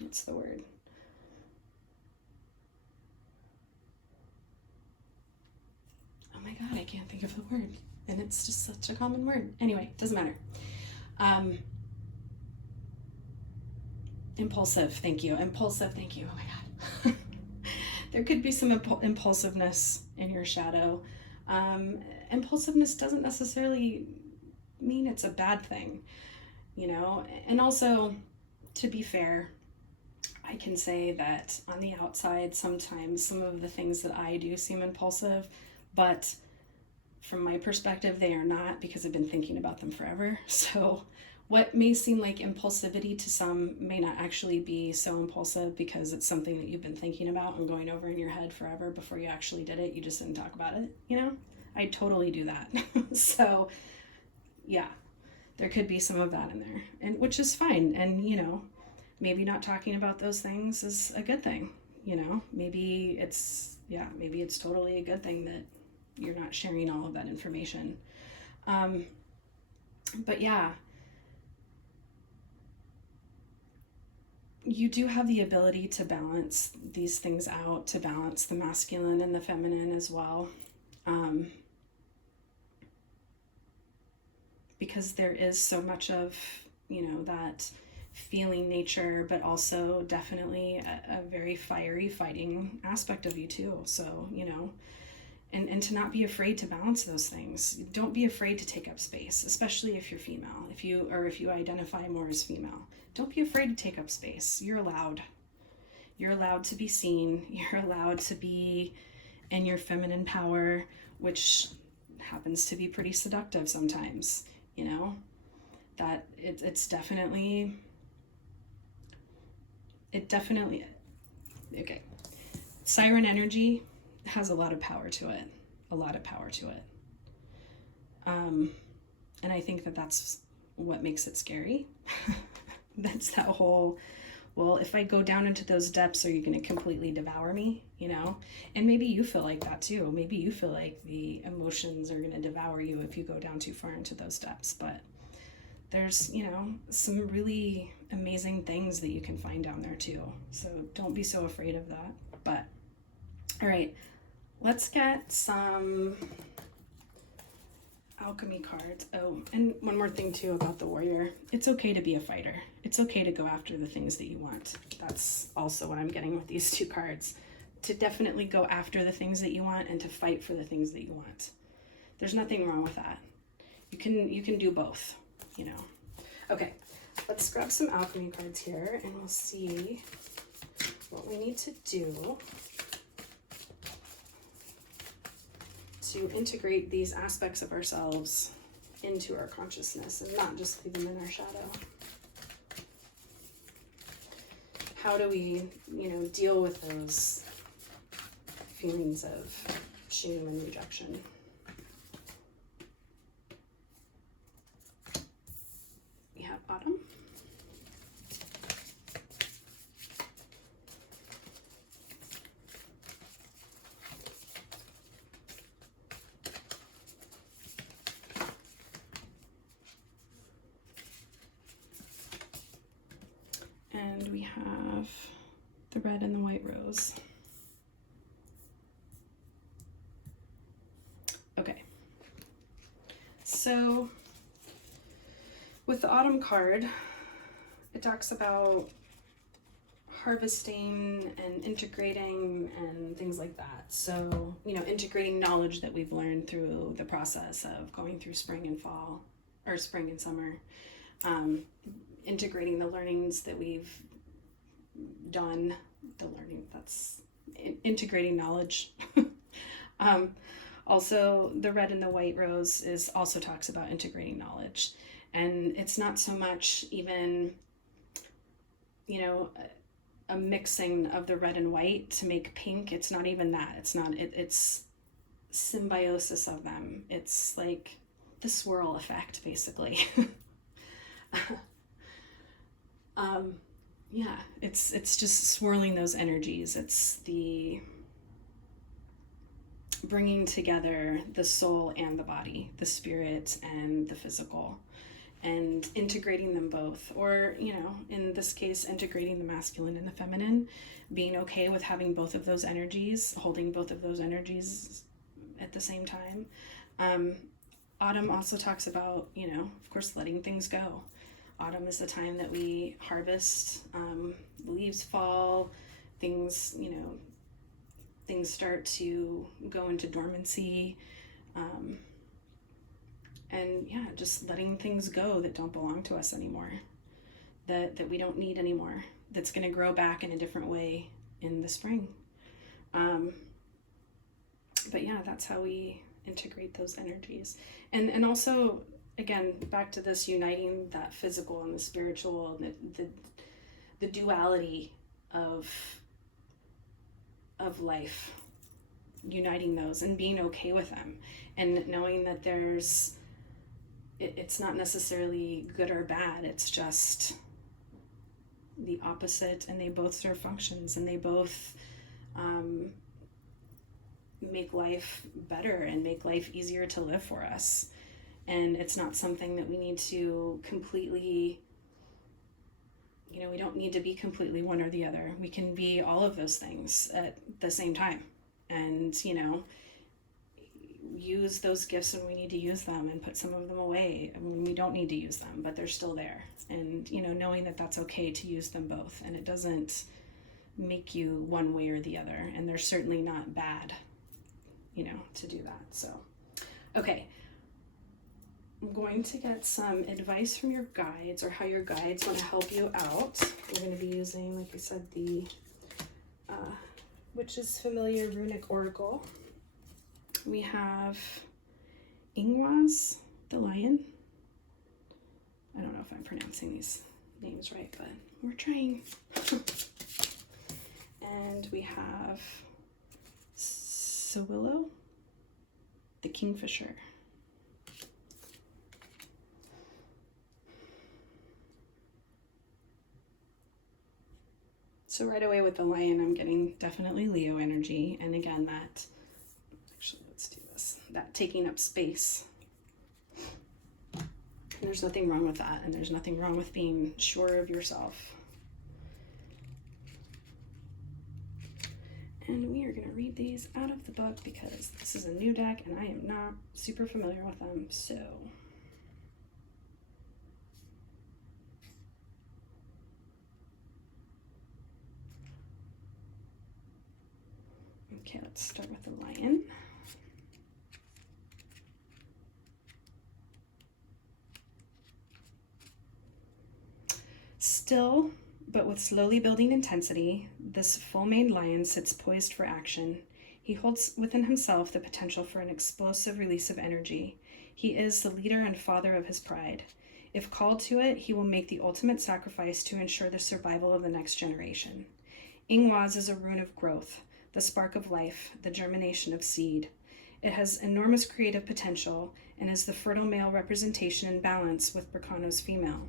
what's the word? Oh my God, I can't think of the word. And it's just such a common word. Anyway, doesn't matter. Impulsive, thank you. Impulsive, thank you. Oh my God. There could be some impulsiveness in your shadow. Impulsiveness doesn't necessarily mean it's a bad thing, you know? And also, to be fair, I can say that on the outside, sometimes some of the things that I do seem impulsive, but from my perspective, they are not, because I've been thinking about them forever. So what may seem like impulsivity to some may not actually be so impulsive because it's something that you've been thinking about and going over in your head forever before you actually did it. You just didn't talk about it, you know? I totally do that. So yeah, there could be some of that in there, and which is fine. And, you know, maybe not talking about those things is a good thing, you know? Maybe it's totally a good thing that you're not sharing all of that information. But yeah, you do have the ability to balance these things out, to balance the masculine and the feminine as well. Because there is so much of, you know, that feeling nature, but also definitely a very fiery fighting aspect of you too. So, you know, and to not be afraid to balance those things. Don't be afraid to take up space, especially if you're female, if you identify more as female. Don't be afraid to take up space. You're allowed to be seen. You're allowed to be in your feminine power, which happens to be pretty seductive sometimes, you know, that it's definitely, okay. Siren energy has a lot of power to it, and I think that that's what makes it scary. That's that whole, well, if I go down into those depths, are you going to completely devour me, you know? And maybe you feel like that too. Maybe you feel like the emotions are going to devour you if you go down too far into those depths. But there's, you know, some really amazing things that you can find down there too. So don't be so afraid of that. But all right, let's get some alchemy cards. Oh, and one more thing too about the warrior. It's okay to be a fighter. It's okay to go after the things that you want. That's also what I'm getting with these two cards. To definitely go after the things that you want and to fight for the things that you want. There's nothing wrong with that. You can do both, you know. Okay, let's grab some alchemy cards here and we'll see what we need to do to integrate these aspects of ourselves into our consciousness and not just leave them in our shadow. How do we, you know, deal with those feelings of shame and rejection? We have autumn. And we have the red and the white rose. Okay. So with the autumn card, it talks about harvesting and integrating and things like that. So, you know, integrating knowledge that we've learned through the process of going through spring and fall or spring and summer, integrating the learnings that we've done, integrating knowledge. Also, the red and the white rose also talks about integrating knowledge. And it's not so much even, a mixing of the red and white to make pink. It's not even that. It's symbiosis of them. It's like the swirl effect, basically. Yeah, it's just swirling those energies. It's the bringing together the soul and the body, the spirit and the physical, and integrating them both, or, in this case, integrating the masculine and the feminine, being okay with having both of those energies, holding both of those energies at the same time. Autumn also talks about, of course, letting things go. Autumn is the time that we harvest, leaves fall, things start to go into dormancy, and yeah, just letting things go that don't belong to us anymore, that we don't need anymore, that's going to grow back in a different way in the spring. But yeah, that's how we integrate those energies. And also, again, back to this uniting that physical and the spiritual, and the duality of life, uniting those and being okay with them, and knowing that it's not necessarily good or bad, it's just the opposite, and they both serve functions, and they both make life better and make life easier to live for us. And it's not something that we need to completely, we don't need to be completely one or the other. We can be all of those things at the same time, and use those gifts when we need to use them, and put some of them away when we don't need to use them, but they're still there. And knowing that that's okay to use them both, and it doesn't make you one way or the other, and they're certainly not bad, to do that. So okay, I'm going to get some advice from your guides, or how your guides want to help you out. We're going to be using, like I said, the Witch's Familiar Runic Oracle. We have Ingwaz, the lion. I don't know if I'm pronouncing these names right, but we're trying. And we have Sewillow, the kingfisher. So right away with the lion, I'm getting definitely Leo energy. And again, let's do this, that taking up space. And there's nothing wrong with that. And there's nothing wrong with being sure of yourself. And we are going to read these out of the book because this is a new deck and I am not super familiar with them. So okay, let's start with the lion. Still, but with slowly building intensity, this full-maned lion sits poised for action. He holds within himself the potential for an explosive release of energy. He is the leader and father of his pride. If called to it, he will make the ultimate sacrifice to ensure the survival of the next generation. Ingwaz is a rune of growth, the spark of life, the germination of seed. It has enormous creative potential and is the fertile male representation in balance with Berkano's female.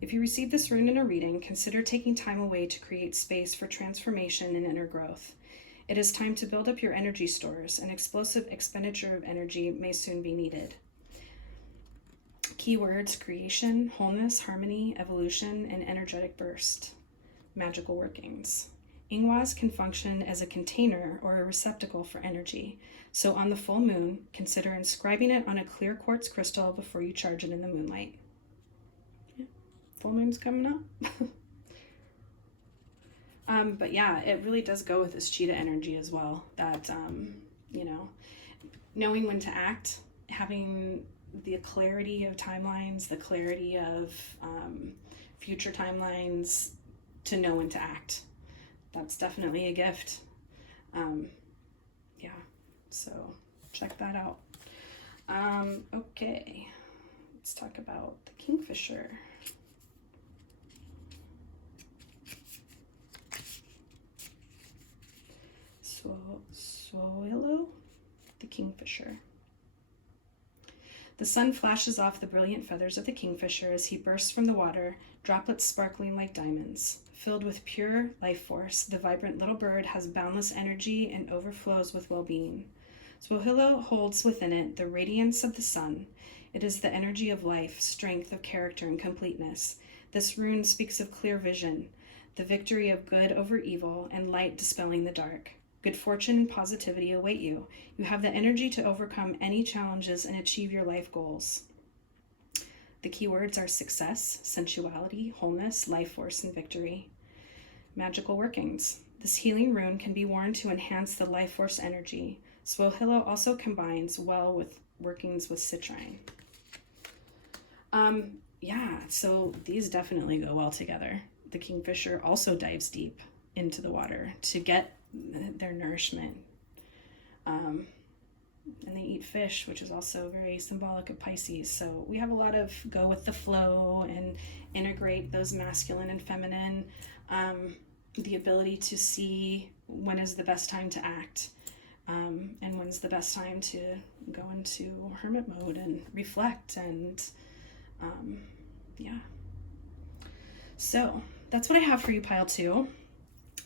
If you receive this rune in a reading, consider taking time away to create space for transformation and inner growth. It is time to build up your energy stores. An explosive expenditure of energy may soon be needed. Keywords: creation, wholeness, harmony, evolution, and energetic burst. Magical workings. Ingwaz can function as a container or a receptacle for energy. So on the full moon, consider inscribing it on a clear quartz crystal before you charge it in the moonlight. Full moon's coming up. But yeah, it really does go with this cheetah energy as well. That, knowing when to act, having the clarity of timelines, the clarity of future timelines, to know when to act. That's definitely a gift. Yeah, so check that out. Okay, let's talk about the Kingfisher. Swallow, the Kingfisher. The sun flashes off the brilliant feathers of the kingfisher as he bursts from the water, droplets sparkling like diamonds. Filled with pure life force, the vibrant little bird has boundless energy and overflows with well-being. Swahilo holds within it the radiance of the sun. It is the energy of life, strength of character, and completeness. This rune speaks of clear vision, the victory of good over evil, and light dispelling the dark. Good fortune and positivity await you. You have the energy to overcome any challenges and achieve your life goals. The keywords are success, sensuality, wholeness, life force, and victory. Magical workings. This healing rune can be worn to enhance the life force energy. Swohilo also combines well with workings with citrine. Yeah, so these definitely go well together. The kingfisher also dives deep into the water to get their nourishment. And they eat fish, which is also very symbolic of Pisces. So we have a lot of go with the flow and integrate those masculine and feminine, the ability to see when is the best time to act, and when's the best time to go into hermit mode and reflect, and yeah. So that's what I have for you, pile 2.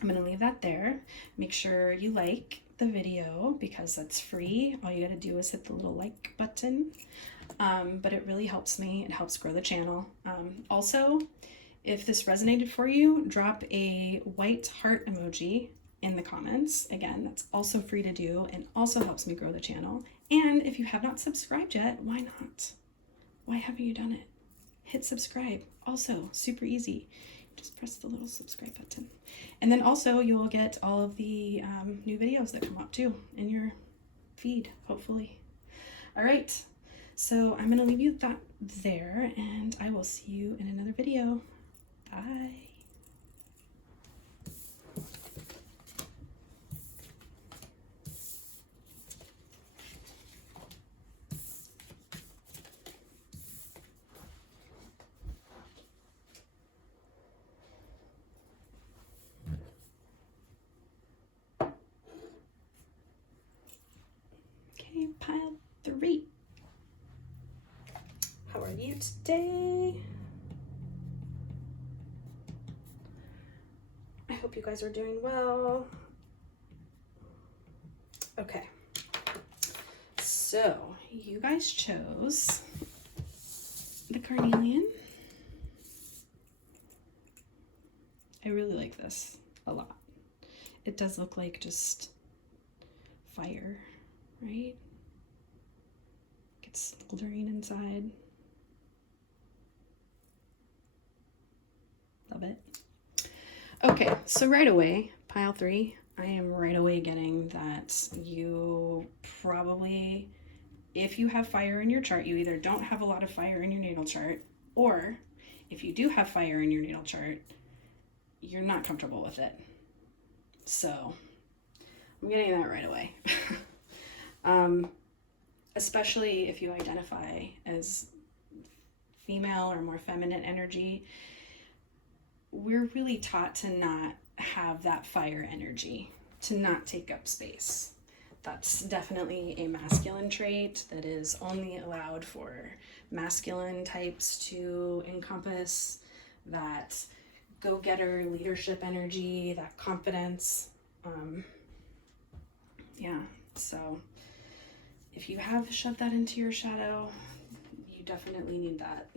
I'm going to leave that there. Make sure you like the video because that's free. All you got to do is hit the little like button. But it really helps me. It helps grow the channel. Also, if this resonated for you, drop a white heart emoji in the comments. Again, that's also free to do and also helps me grow the channel. And if you have not subscribed yet, why not? Why haven't you done it? Hit subscribe. Also, super easy. Just press the little subscribe button. And then also you'll get all of the new videos that come up too in your feed, hopefully. All right, so I'm gonna leave you that there and I will see you in another video. Bye. Okay, pile 3. How are you today? I hope you guys are doing well. Okay, so you guys chose the Carnelian. I really like this a lot. It does look like just fire, right? It's smoldering inside. Love it. Okay, so right away, pile 3, I am right away getting that you probably, if you have fire in your chart, you either don't have a lot of fire in your natal chart, or if you do have fire in your natal chart, you're not comfortable with it. So I'm getting that right away. Especially if you identify as female or more feminine energy, we're really taught to not have that fire energy, to not take up space. That's definitely a masculine trait that is only allowed for masculine types to encompass that go-getter leadership energy, that confidence. Yeah, so if you have shoved that into your shadow, you definitely need that.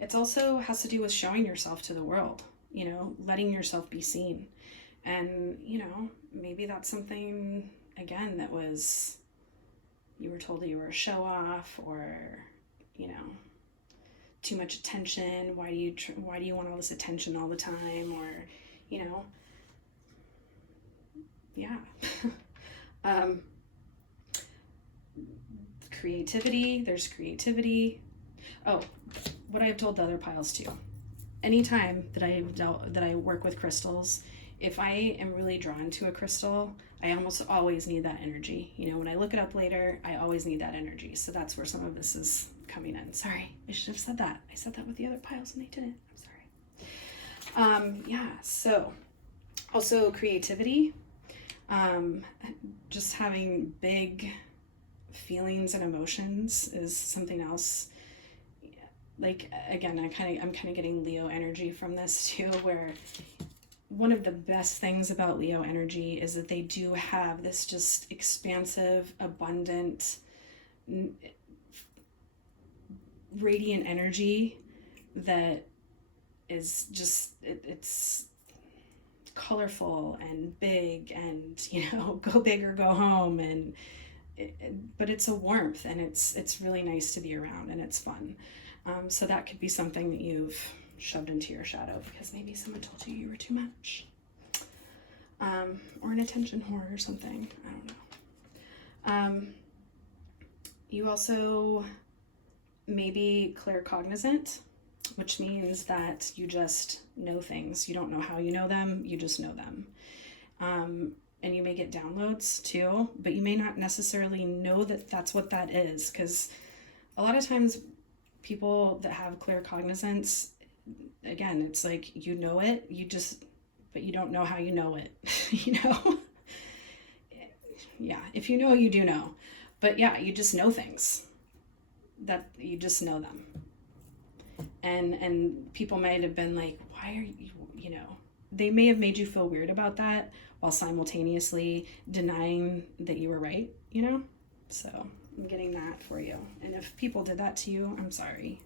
It also has to do with showing yourself to the world, you know, letting yourself be seen. And, you know, maybe that's something, again, that was, you were told that you were a show off, or, you know, too much attention. Why do you want all this attention all the time? Or, you know, yeah. creativity. There's creativity. Oh, what I've told the other piles too. Anytime that I work with crystals, if I am really drawn to a crystal, I almost always need that energy. You know, when I look it up later, I always need that energy. So that's where some of this is coming in. Sorry, I should have said that. I said that with the other piles and they didn't. I'm sorry. Yeah, so also creativity. Just having big feelings and emotions is something else. Like, again, I'm kind of getting Leo energy from this too, where one of the best things about Leo energy is that they do have this just expansive, abundant, radiant energy that is just, it's colorful and big and, you know, go big or go home. And but it's a warmth, and it's really nice to be around, and it's fun. So that could be something that you've shoved into your shadow because maybe someone told you you were too much. Or an attention whore or something. I don't know. You also may be claircognizant, which means that you just know things. You don't know how you know them, you just know them. And you may get downloads too, but you may not necessarily know that that's what that is, because a lot of times people that have claircognizance, again, it's like, you know it, but you don't know how you know it, you know? Yeah, if you know, you do know. But yeah, you just know things. That you just know them. And people might have been like, why are you, you know, they may have made you feel weird about that while simultaneously denying that you were right, you know? So I'm getting that for you. And if people did that to you, I'm sorry.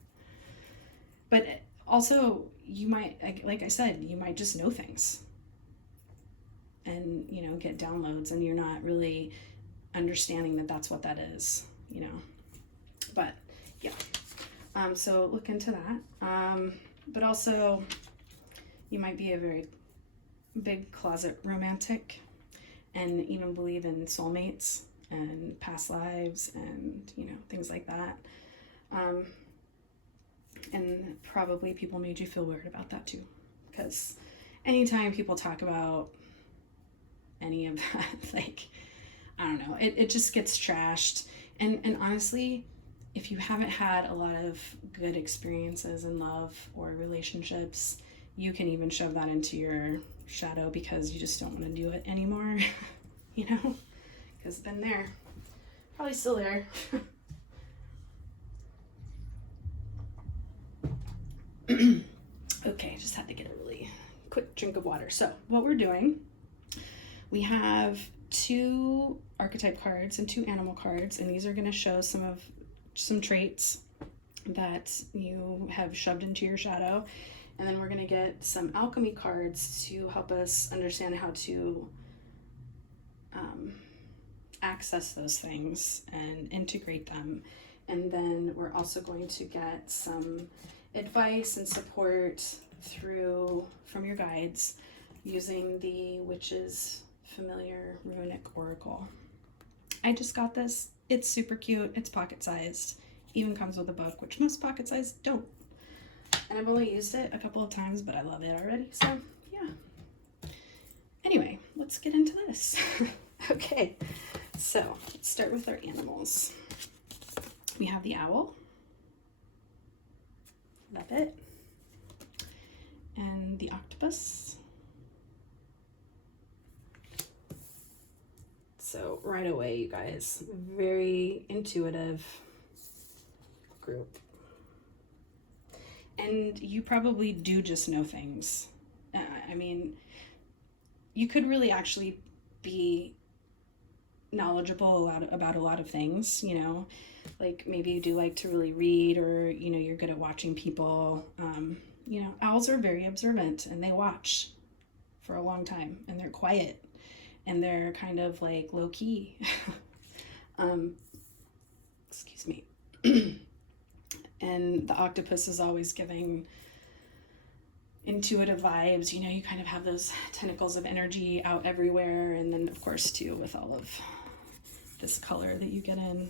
But also, you might, like I said, you might just know things and, you know, get downloads, and you're not really understanding that that's what that is, you know? But yeah, so look into that. But also, you might be a very big closet romantic and even believe in soulmates and past lives and, you know, things like that. And probably people made you feel weird about that too, because anytime people talk about any of that, like, I don't know, it just gets trashed. And honestly, if you haven't had a lot of good experiences in love or relationships, you can even shove that into your shadow because you just don't want to do it anymore, you know, because been there, probably still there. Okay, just had to get a really quick drink of water. So what we're doing, we have 2 archetype cards and 2 animal cards, and these are going to show some traits that you have shoved into your shadow. And then we're going to get some alchemy cards to help us understand how to access those things and integrate them. And then we're also going to get some advice and support from your guides using the Witch's Familiar Runic Oracle. I just got this. It's super cute. It's pocket sized. Even comes with a book, which most pocket sized don't. And I've only used it a couple of times, but I love it already. So yeah. Anyway, let's get into this. Okay, so let's start with our animals. We have the owl. Love it. And the octopus. So right away, you guys, very intuitive group. And you probably do just know things. I mean, you could really actually be knowledgeable about a lot of things, you know, like maybe you do like to really read, or, you know, you're good at watching people. You know, owls are very observant and they watch for a long time, and they're quiet and they're kind of like low key. Excuse me. And the octopus is always giving intuitive vibes. You know, you kind of have those tentacles of energy out everywhere. And then of course too, with all of this color that you get in,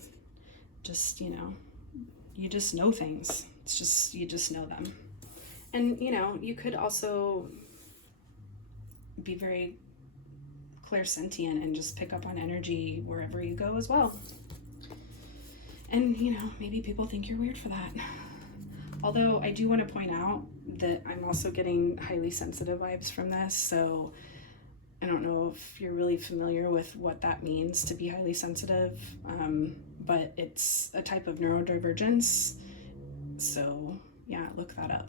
just, you just know things. It's just, you just know them. And, you could also be very clairsentient and just pick up on energy wherever you go as well. And, maybe people think you're weird for that. Although I do want to point out that I'm also getting highly sensitive vibes from this. So I don't know if you're really familiar with what that means to be highly sensitive, but it's a type of neurodivergence. So yeah, look that up.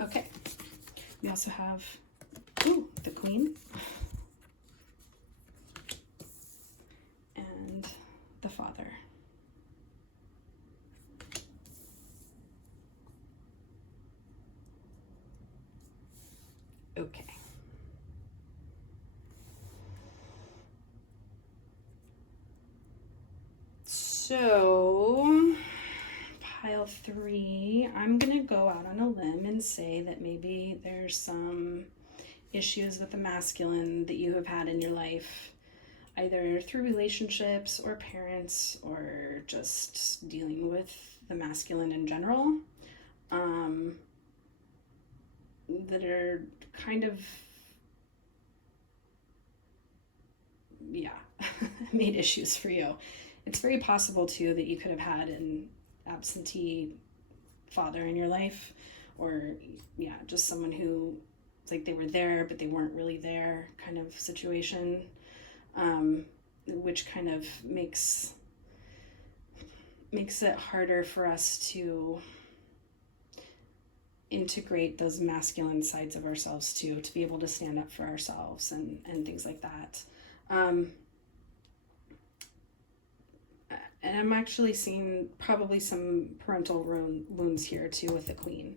Okay, we also have the Queen and the Father. Okay. So, pile 3, I'm going to go out on a limb and say that maybe there's some issues with the masculine that you have had in your life, either through relationships or parents or just dealing with the masculine in general, that are kind of, made issues for you. It's very possible too that you could have had an absentee father in your life, or just someone who, like, they were there but they weren't really there kind of situation, which kind of makes it harder for us to integrate those masculine sides of ourselves too, to be able to stand up for ourselves and things like that. And I'm actually seeing probably some parental wounds here too with the Queen.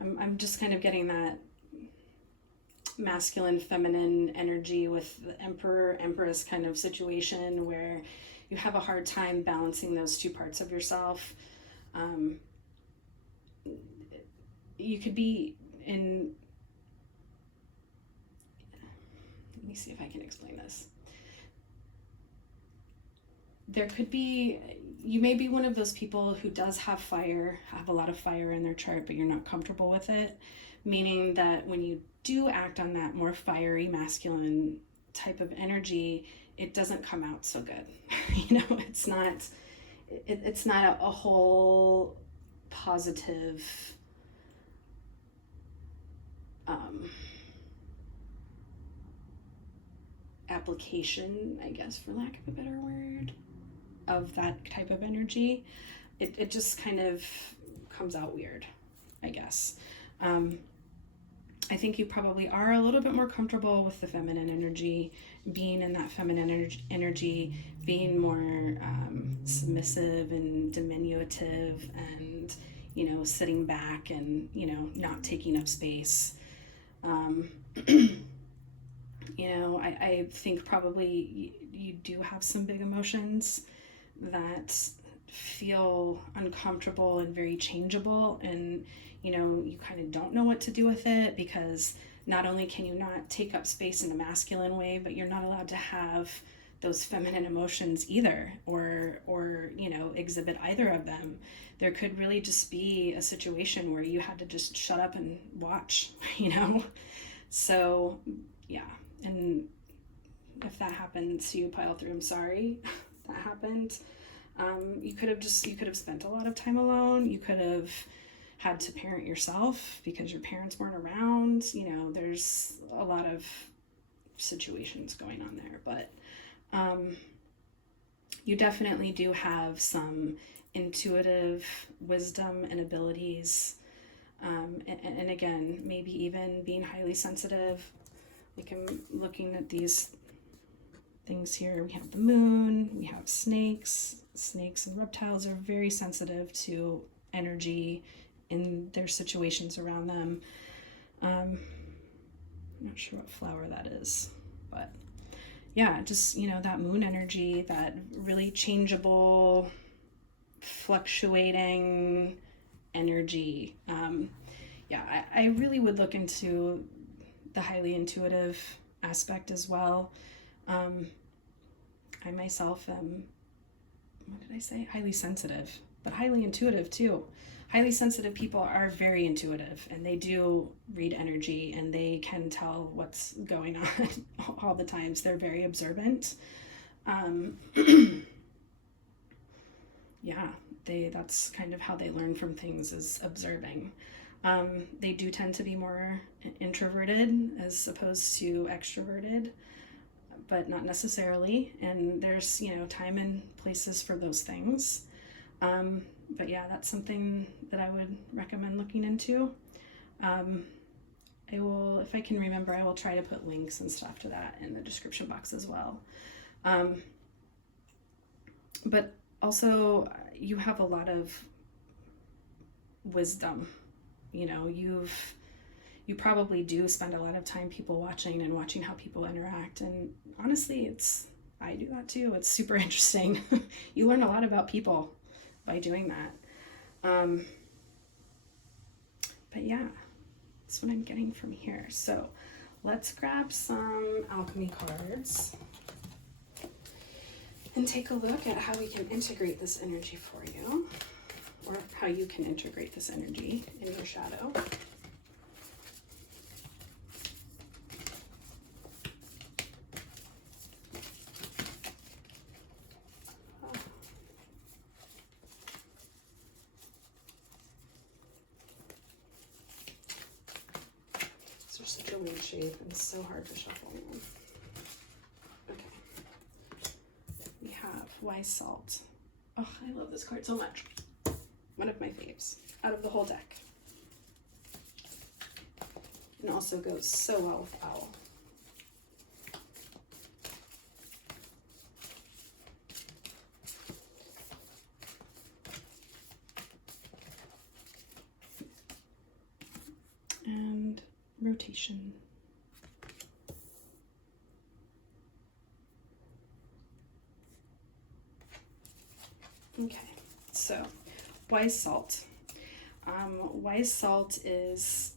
I'm just kind of getting that masculine, feminine energy with the Emperor, Empress kind of situation where you have a hard time balancing those two parts of yourself. You could be in, let me see if I can explain this. There could be, you may be one of those people who does have a lot of fire in their chart, but you're not comfortable with it, meaning that when you do act on that more fiery masculine type of energy, it doesn't come out so good. It's not a whole positive application, I guess, for lack of a better word, of that type of energy. It just kind of comes out weird, I guess. I think you probably are a little bit more comfortable with the feminine energy, being in that feminine energy, being more submissive and diminutive and, sitting back and, not taking up space. I think probably you do have some big emotions that feel uncomfortable and very changeable, and you kind of don't know what to do with it, because not only can you not take up space in a masculine way, but you're not allowed to have those feminine emotions either, or exhibit either of them. There could really just be a situation where you had to just shut up and watch, so yeah. And if that happened to you, pile 3, I'm sorry that happened. You could have spent a lot of time alone. You could have had to parent yourself because your parents weren't around. There's a lot of situations going on there, but you definitely do have some intuitive wisdom and abilities. And again, maybe even being highly sensitive. Like, I'm looking at these things here. We have the moon, we have snakes. Snakes and reptiles are very sensitive to energy in their situations around them. I'm not sure what flower that is, but yeah, just, that moon energy, that really changeable, fluctuating energy. I really would look into the highly intuitive aspect as well. I myself am what did I say? Highly sensitive, but highly intuitive too. Highly sensitive people are very intuitive, and they do read energy, and they can tell what's going on all the times. They're very observant. Yeah, that's kind of how they learn from things, is observing. They do tend to be more introverted as opposed to extroverted, but not necessarily. And there's, time and places for those things. But yeah, that's something that I would recommend looking into. I will, if I can remember, I will try to put links and stuff to that in the description box as well. But also, you have a lot of wisdom. You probably do spend a lot of time people watching and watching how people interact. And honestly, I do that too. It's super interesting. You learn a lot about people by doing that. But yeah, that's what I'm getting from here. So let's grab some alchemy cards and take a look at how we can integrate this energy for you, or how you can integrate this energy in your shadow. Such a weird shape and so hard to shuffle. Okay. We have Wise Salt. Oh, I love this card so much. One of my faves out of the whole deck. And also goes so well with Owl. And rotation. Okay, so Wise Salt. Wise Salt is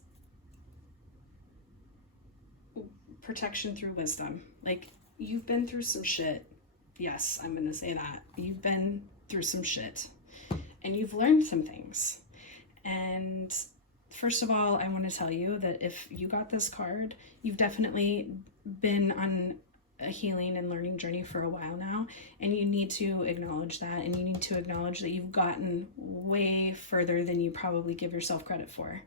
protection through wisdom. Like, you've been through some shit. Yes, I'm going to say that. You've been through some shit, and you've learned some things. And first of all, I want to tell you that if you got this card, you've definitely been on a healing and learning journey for a while now, and you need to acknowledge that, and you need to acknowledge that you've gotten way further than you probably give yourself credit for.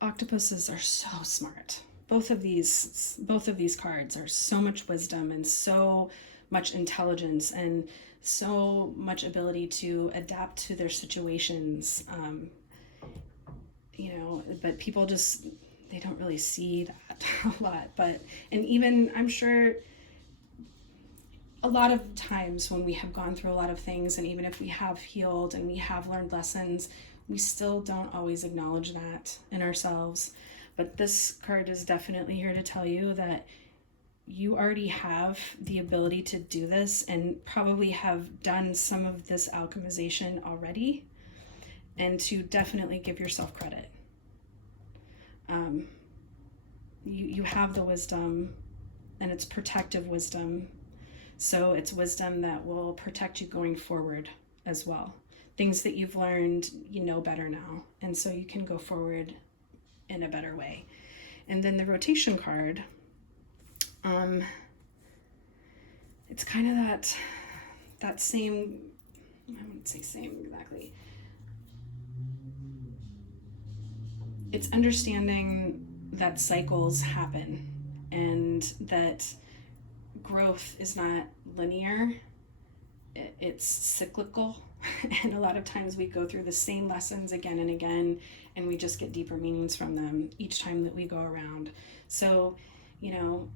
Octopuses are so smart. Both of these cards are so much wisdom and so much intelligence and so much ability to adapt to their situations. But people just, they don't really see that a lot. And even, I'm sure a lot of times when we have gone through a lot of things, and even if we have healed and we have learned lessons, we still don't always acknowledge that in ourselves. But this card is definitely here to tell you that you already have the ability to do this, and probably have done some of this alchemization already, and to definitely give yourself credit. You have the wisdom, and it's protective wisdom. So it's wisdom that will protect you going forward as well. Things that you've learned, you know better now. And so you can go forward in a better way. And then the rotation card, it's kind of that same, I wouldn't say same exactly. It's understanding that cycles happen and that growth is not linear, it's cyclical. And a lot of times we go through the same lessons again and again, and we just get deeper meanings from them each time that we go around. So,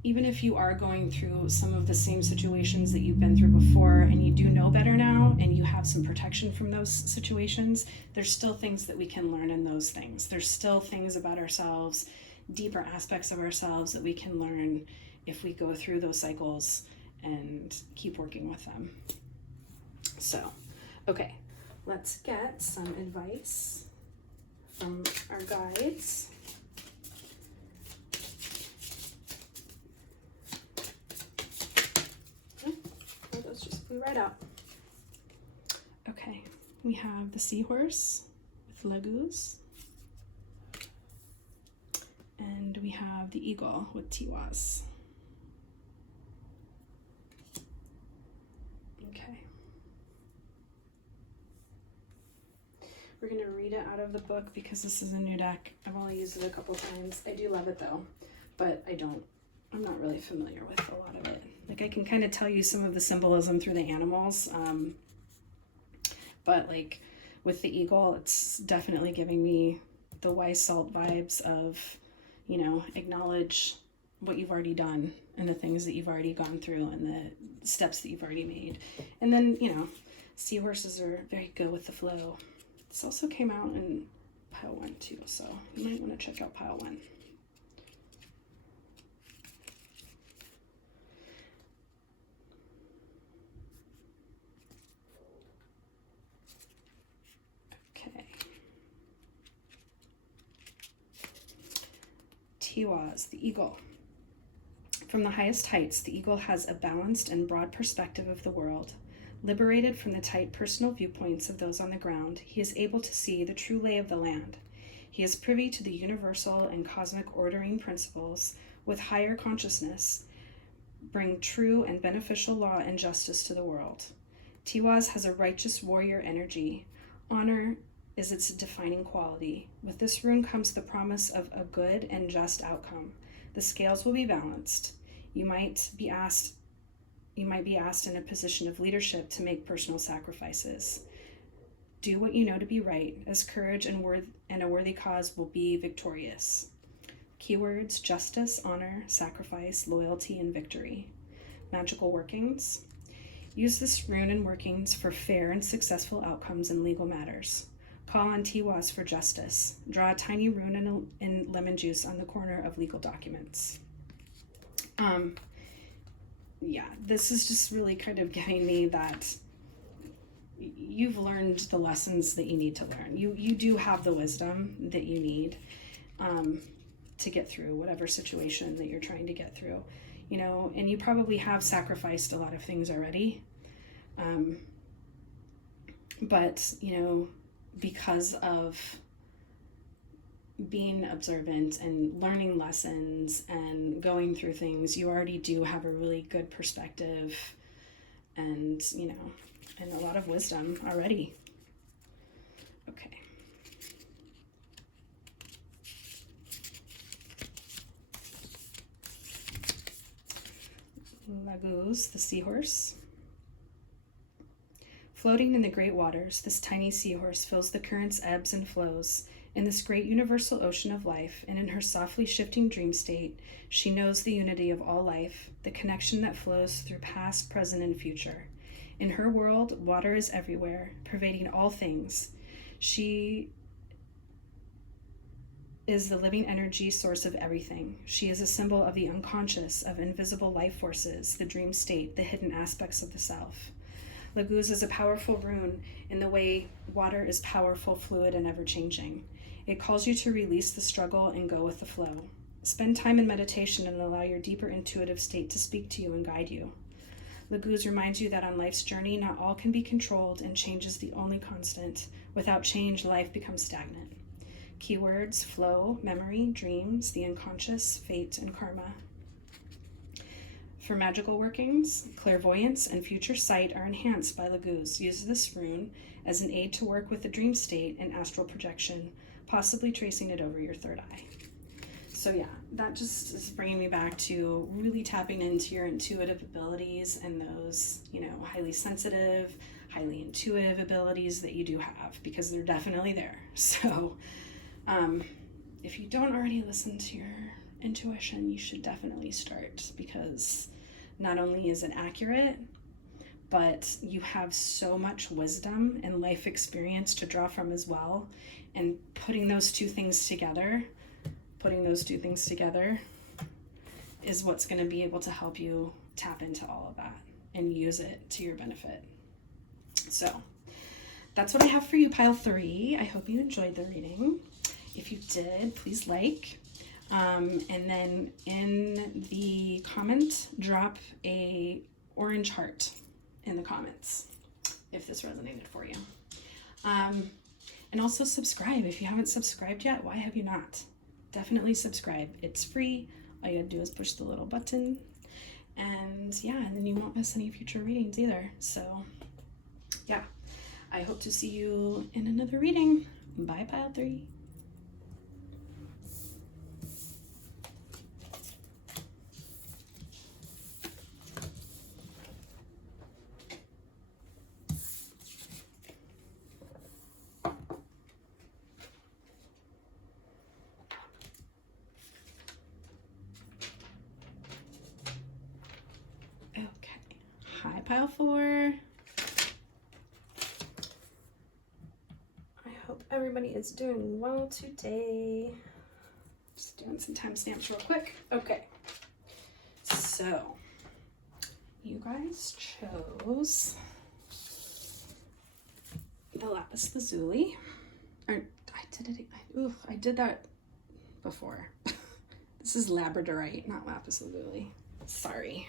even if you are going through some of the same situations that you've been through before, and you do know better now, and you have some protection from those situations, there's still things that we can learn in those things. There's still things about ourselves, deeper aspects of ourselves that we can learn if we go through those cycles and keep working with them. So, okay, let's get some advice from our guides. flew right out. Okay, we have the seahorse with Leguz. And we have the eagle with Tiwaz. Okay. We're going to read it out of the book because this is a new deck. I've only used it a couple times. I do love it though, but I'm not really familiar with a lot of it. Like I can kind of tell you some of the symbolism through the animals, but like with the eagle, it's definitely giving me the wise salt vibes of, you know, acknowledge what you've already done and the things that you've already gone through and the steps that you've already made. And then, you know, seahorses are very good with the flow. This also came out in pile 1 too, so you might want to check out pile 1. Okay. Tiwaz, the eagle. From the highest heights, the eagle has a balanced and broad perspective of the world. Liberated from the tight personal viewpoints of those on the ground, he is able to see the true lay of the land. He is privy to the universal and cosmic ordering principles with higher consciousness, bring true and beneficial law and justice to the world. Tiwaz has a righteous warrior energy. Honor is its defining quality. With this rune comes the promise of a good and just outcome. The scales will be balanced. You might be asked in a position of leadership to make personal sacrifices. Do what you know to be right, as courage and a worthy cause will be victorious. Keywords: justice, honor, sacrifice, loyalty, and victory. Magical workings. Use this rune and workings for fair and successful outcomes in legal matters. Call on Tiwaz for justice. Draw a tiny rune in lemon juice on the corner of legal documents. Yeah, this is just really kind of giving me that you've learned the lessons that you need to learn. You do have the wisdom that you need to get through whatever situation that you're trying to get through, you know, and you probably have sacrificed a lot of things already. But, you know, because of being observant and learning lessons and going through things, you already do have a really good perspective and, you know, and a lot of wisdom already. Okay. Leguz, the seahorse. Floating in the great waters, this tiny seahorse feels the current's ebbs and flows. In this great universal ocean of life, and in her softly shifting dream state, she knows the unity of all life, the connection that flows through past, present, and future. In her world, water is everywhere, pervading all things. She is the living energy source of everything. She is a symbol of the unconscious, of invisible life forces, the dream state, the hidden aspects of the self. Leguz is a powerful rune in the way water is powerful, fluid, and ever-changing. It calls you to release the struggle and go with the flow. Spend time in meditation and allow your deeper intuitive state to speak to you and guide you. Leguz reminds you that on life's journey, not all can be controlled and change is the only constant. Without change, life becomes stagnant. Keywords: flow, memory, dreams, the unconscious, fate, and karma. For magical workings, clairvoyance and future sight are enhanced by Leguz. Use this rune as an aid to work with the dream state and astral projection, possibly tracing it over your third eye. So yeah, that just is bringing me back to really tapping into your intuitive abilities and those, you know, highly sensitive, highly intuitive abilities that you do have, because they're definitely there. So if you don't already listen to your intuition, you should definitely start, because not only is it accurate, but you have so much wisdom and life experience to draw from as well. And putting those two things together is what's going to be able to help you tap into all of that and use it to your benefit. So that's what I have for you, pile 3. I hope you enjoyed the reading. If you did, please like. And then in the comment, drop a orange heart. in the comments if this resonated for you. And also subscribe. If you haven't subscribed yet, why have you not? Definitely subscribe. It's free. All you gotta do is push the little button. And yeah, and then you won't miss any future readings either. So yeah, I hope to see you in another reading. Bye, pile 3. Hi, pile 4. I hope everybody is doing well today. Just doing some timestamps real quick. Okay, so you guys chose the Lapis Lazuli. Or I did that before. This is Labradorite, not Lapis Lazuli. Sorry.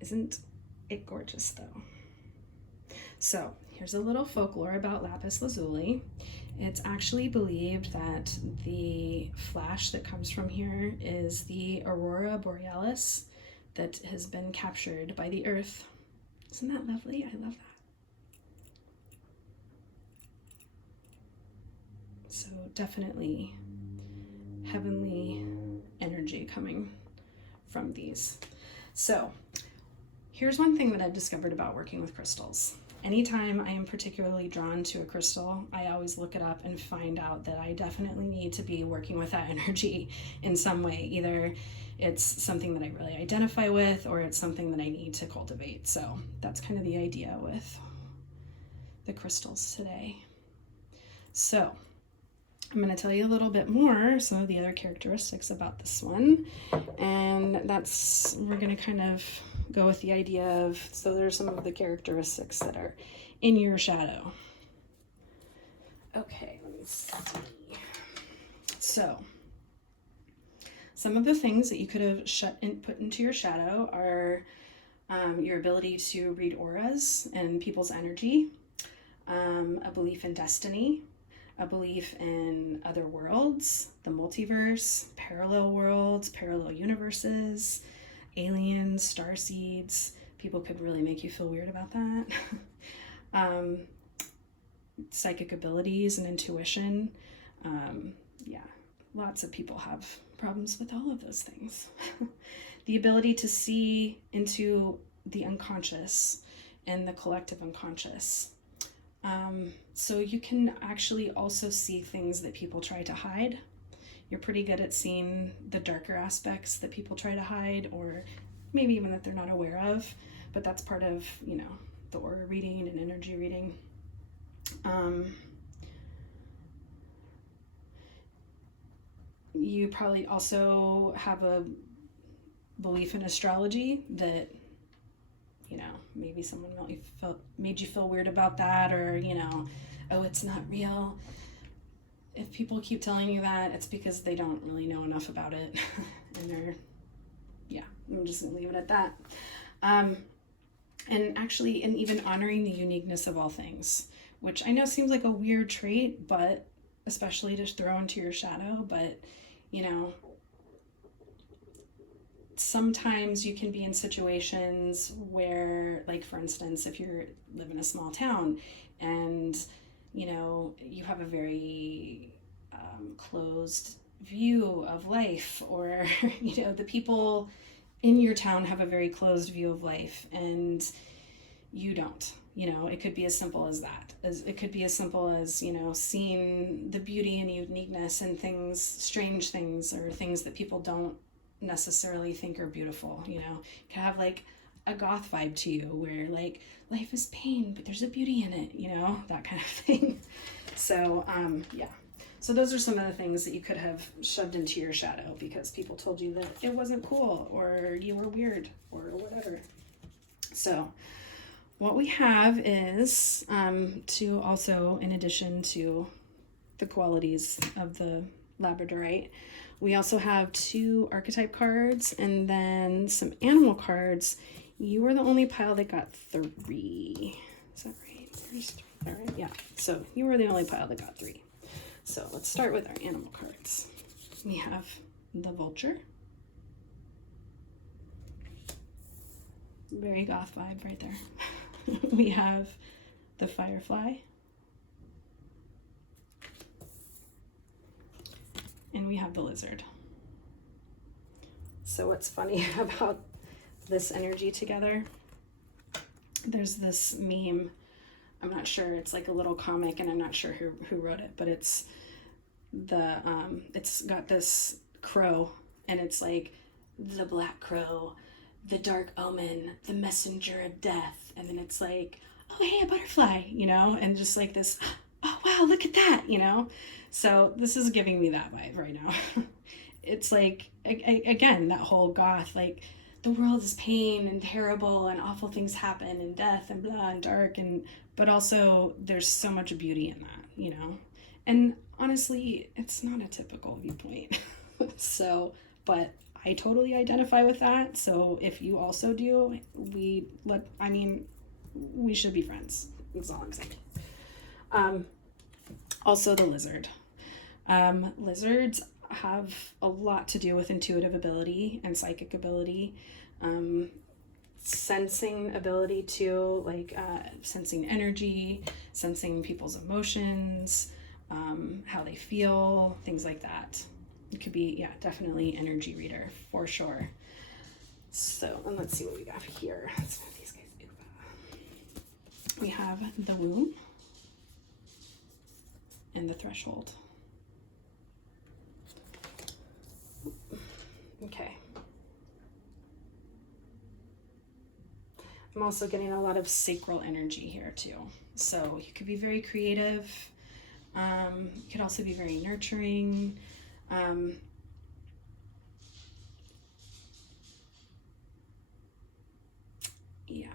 Isn't it gorgeous though? So here's a little folklore about Lapis Lazuli. It's actually believed that the flash that comes from here is the Aurora Borealis that has been captured by the Earth. Isn't that lovely? I love that. So definitely heavenly energy coming from these. So here's one thing that I've discovered about working with crystals. Anytime I am particularly drawn to a crystal, I always look it up and find out that I definitely need to be working with that energy in some way. Either it's something that I really identify with or it's something that I need to cultivate. So that's kind of the idea with the crystals today. So I'm going to tell you a little bit more, some of the other characteristics about this one. And we're going to kind of go with the idea of, so there's some of the characteristics that are in your shadow. Okay, let me see. So some of the things that you could have put into your shadow are your ability to read auras and people's energy, a belief in destiny, a belief in other worlds, the multiverse, parallel worlds, parallel universes, aliens, starseeds. People could really make you feel weird about that. Psychic abilities and intuition. Yeah, lots of people have problems with all of those things. The ability to see into the unconscious and the collective unconscious. So you can actually also see things that people try to hide. You're pretty good at seeing the darker aspects that people try to hide, or maybe even that they're not aware of, but that's part of, the aura reading and energy reading. You probably also have a belief in astrology that, maybe someone made you feel weird about that, or, oh, it's not real. If people keep telling you that, it's because they don't really know enough about it. And I'm just gonna leave it at that. And even honoring the uniqueness of all things, which I know seems like a weird trait, but especially to throw into your shadow, but sometimes you can be in situations where, like, for instance, if you live in a small town and you have a very closed view of life, or the people in your town have a very closed view of life and you don't. It could be as simple as that. It could be as simple as seeing the beauty and uniqueness in things, strange things, or things that people don't necessarily think are beautiful. Can have like a goth vibe to you, where like life is pain but there's a beauty in it, that kind of thing. So so those are some of the things that you could have shoved into your shadow because people told you that it wasn't cool, or you were weird, or whatever. So what we have is to also, in addition to the qualities of the Labradorite, We also have 2 archetype cards and then some animal cards. You were the only pile that got 3. Is that right? There's 3. All right, yeah. So you were the only pile that got 3. So let's start with our animal cards. We have the vulture. Very goth vibe right there. We have the firefly. And we have the lizard. So what's funny about this energy together, there's this meme, I'm not sure, it's like a little comic and I'm not sure who wrote it, but it's got this crow and it's like the black crow, the dark omen, the messenger of death, and then it's like, oh hey, a butterfly, you know, and just like this, oh wow, look at that, you know. So this is giving me that vibe right now. It's like, again, that whole goth, like the world is pain and terrible and awful things happen and death and blah and dark, and but also there's so much beauty in that, you know. And honestly, it's not a typical viewpoint. So, but I totally identify with that. So if you also do, we should be friends. That's all I'm saying. Also the lizard. Lizards have a lot to do with intuitive ability and psychic ability, sensing ability too, like sensing energy, sensing people's emotions, how they feel, things like that. It could be, yeah, definitely energy reader for sure. So, and let's see what we got here. Let's move these guys over. We have the womb and the threshold. Okay. I'm also getting a lot of sacral energy here too. So you could be very creative. You could also be very nurturing. Yeah.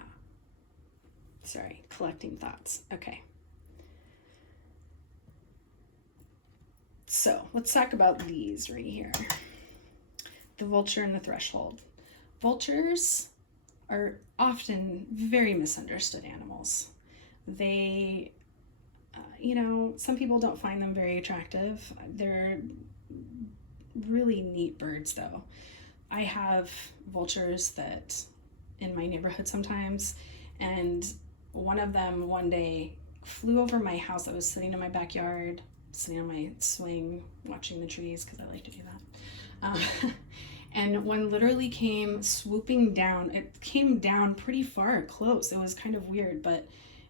Sorry, collecting thoughts. Okay. So let's talk about these right here. The vulture and the threshold. Vultures are often very misunderstood animals. They, some people don't find them very attractive. They're really neat birds though. I have vultures that in my neighborhood sometimes, and one of them one day flew over my house. I was sitting in my backyard, sitting on my swing, watching the trees because I like to do that. And one literally came swooping down. It came down pretty far, close. It was kind of weird, but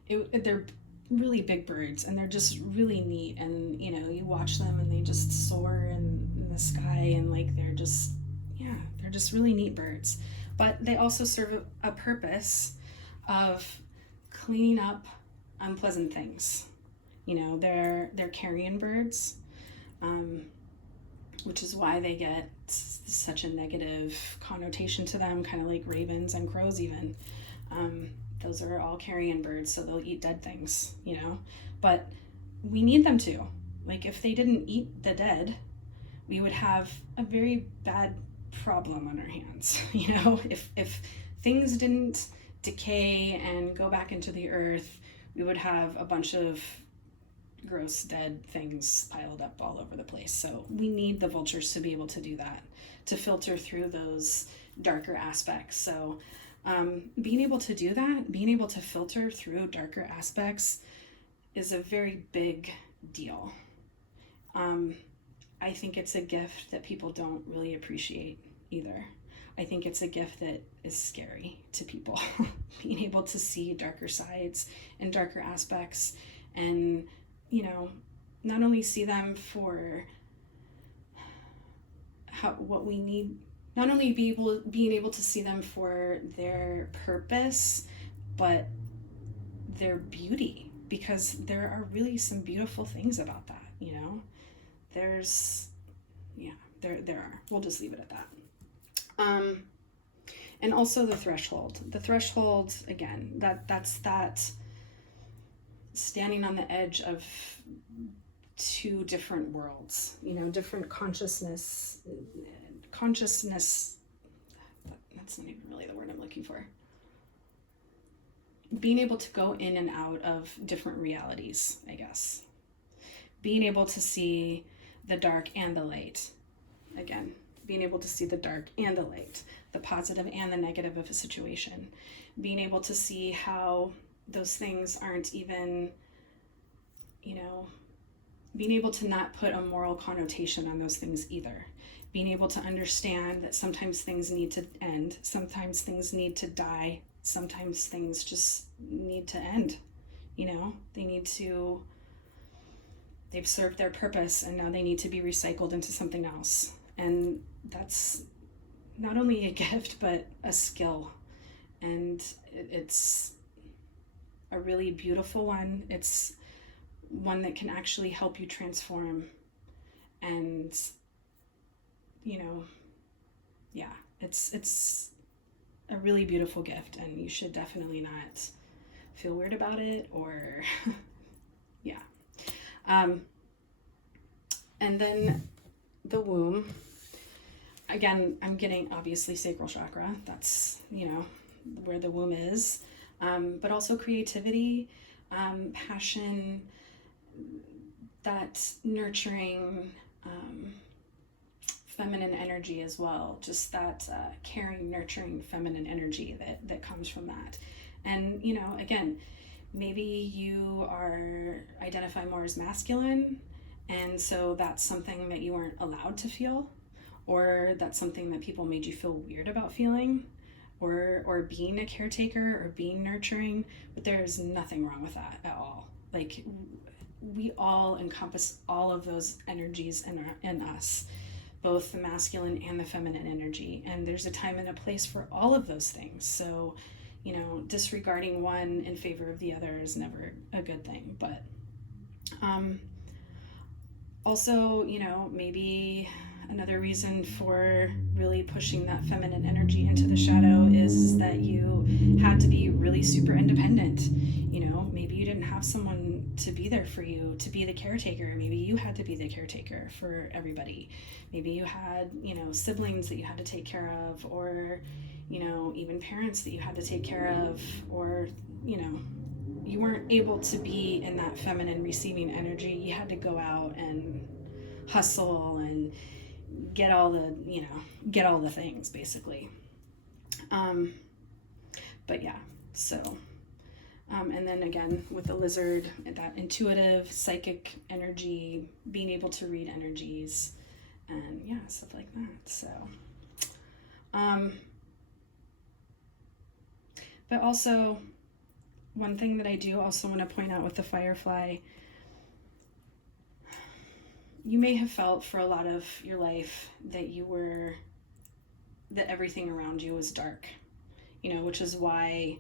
they're really big birds and they're just really neat. And you watch them and they just soar in the sky, and like they're just really neat birds. But they also serve a purpose of cleaning up unpleasant things. They're carrion birds, which is why they get such a negative connotation to them, kind of like ravens and crows even. Those are all carrion birds, so they'll eat dead things, but we need them to. Like, if they didn't eat the dead, we would have a very bad problem on our hands. If things didn't decay and go back into the earth, we would have a bunch of gross dead things piled up all over the place. So we need the vultures to be able to do that, to filter through those darker aspects. So being able to do that, being able to filter through darker aspects is a very big deal. I think it's a gift that people don't really appreciate either. I think it's a gift that is scary to people. Being able to see darker sides and darker aspects, and not only see them for what we need, not only being able to see them for their purpose, but their beauty, because there are really some beautiful things about that. There are. We'll just leave it at that. And also the threshold. The threshold, again, that's that standing on the edge of two different worlds, you know, different consciousness, that's not even really the word I'm looking for. Being able to go in and out of different realities, I guess. Being able to see the dark and the light. Again, being able to see the dark and the light, the positive and the negative of a situation. Being able to see how those things aren't even, you know, being able to not put a moral connotation on those things either. Being able to understand that sometimes things need to end, sometimes things need to die, sometimes things just need to end, you know? They've served their purpose and now they need to be recycled into something else. And that's not only a gift, but a skill. And it's a really beautiful one. It's one that can actually help you transform. And, you know, yeah, it's a really beautiful gift, and you should definitely not feel weird about it or, yeah. And then the womb, again, I'm getting obviously sacral chakra. That's, you know, where the womb is, but also creativity, passion, that nurturing, feminine energy as well. Just that caring, nurturing feminine energy that comes from that. And, you know, again, maybe you identify more as masculine, and so that's something that you weren't allowed to feel, or that's something that people made you feel weird about feeling, or being a caretaker or being nurturing. But there's nothing wrong with that at all. Like, we all encompass all of those energies in us, both the masculine and the feminine energy, and there's a time and a place for all of those things. So, you know, disregarding one in favor of the other is never a good thing. But also, you know, maybe another reason for really pushing that feminine energy into the shadow is that you had to be really super independent. You know, maybe you didn't have someone to be there for you, to be the caretaker. Maybe you had to be the caretaker for everybody. Maybe you had, you know, siblings that you had to take care of, or, you know, even parents that you had to take care of, or, you know, you weren't able to be in that feminine receiving energy. You had to go out and hustle and get all the things, basically. But yeah, so, and then again, with the lizard, that intuitive, psychic energy, being able to read energies, and yeah, stuff like that. So, but also, one thing that I do also want to point out with the firefly, you may have felt for a lot of your life that everything around you was dark, you know, which is why,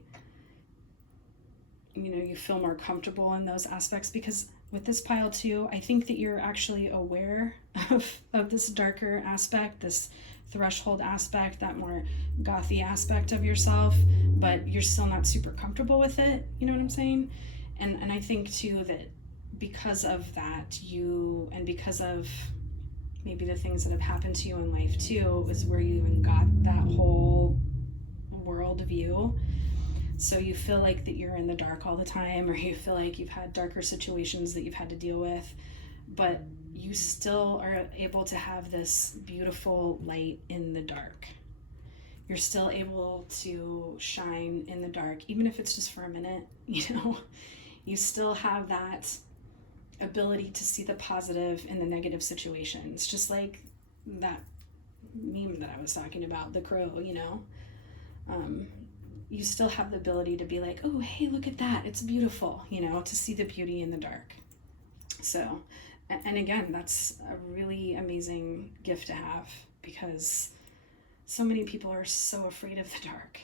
you know, you feel more comfortable in those aspects, because with this pile too, I think that you're actually aware of this darker aspect, this threshold aspect, that more gothy aspect of yourself, but you're still not super comfortable with it. You know what I'm saying? And I think too that because of that, and because of maybe the things that have happened to you in life too, is where you even got that whole world view. So you feel like that you're in the dark all the time, or you feel like you've had darker situations that you've had to deal with, but you still are able to have this beautiful light in the dark. You're still able to shine in the dark, even if it's just for a minute, you know. You still have that ability to see the positive in the negative situations, just like that meme that I was talking about, the crow, you know. You still have the ability to be like, oh, hey, look at that, it's beautiful, you know, to see the beauty in the dark. So, and again, that's a really amazing gift to have, because so many people are so afraid of the dark,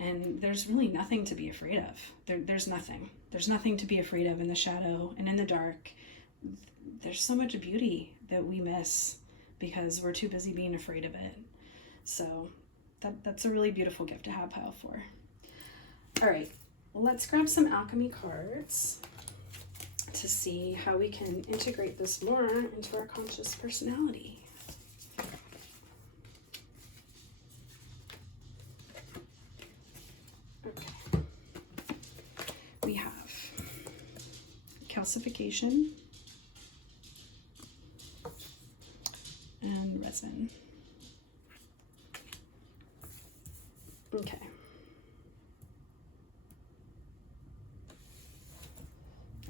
and there's really nothing to be afraid of. There's nothing to be afraid of in the shadow and in the dark. There's so much beauty that we miss because we're too busy being afraid of it. So that's a really beautiful gift to have pile for. All right, let's grab some alchemy cards to see how we can integrate this more into our conscious personality. Okay. We have calcification and resin. Okay.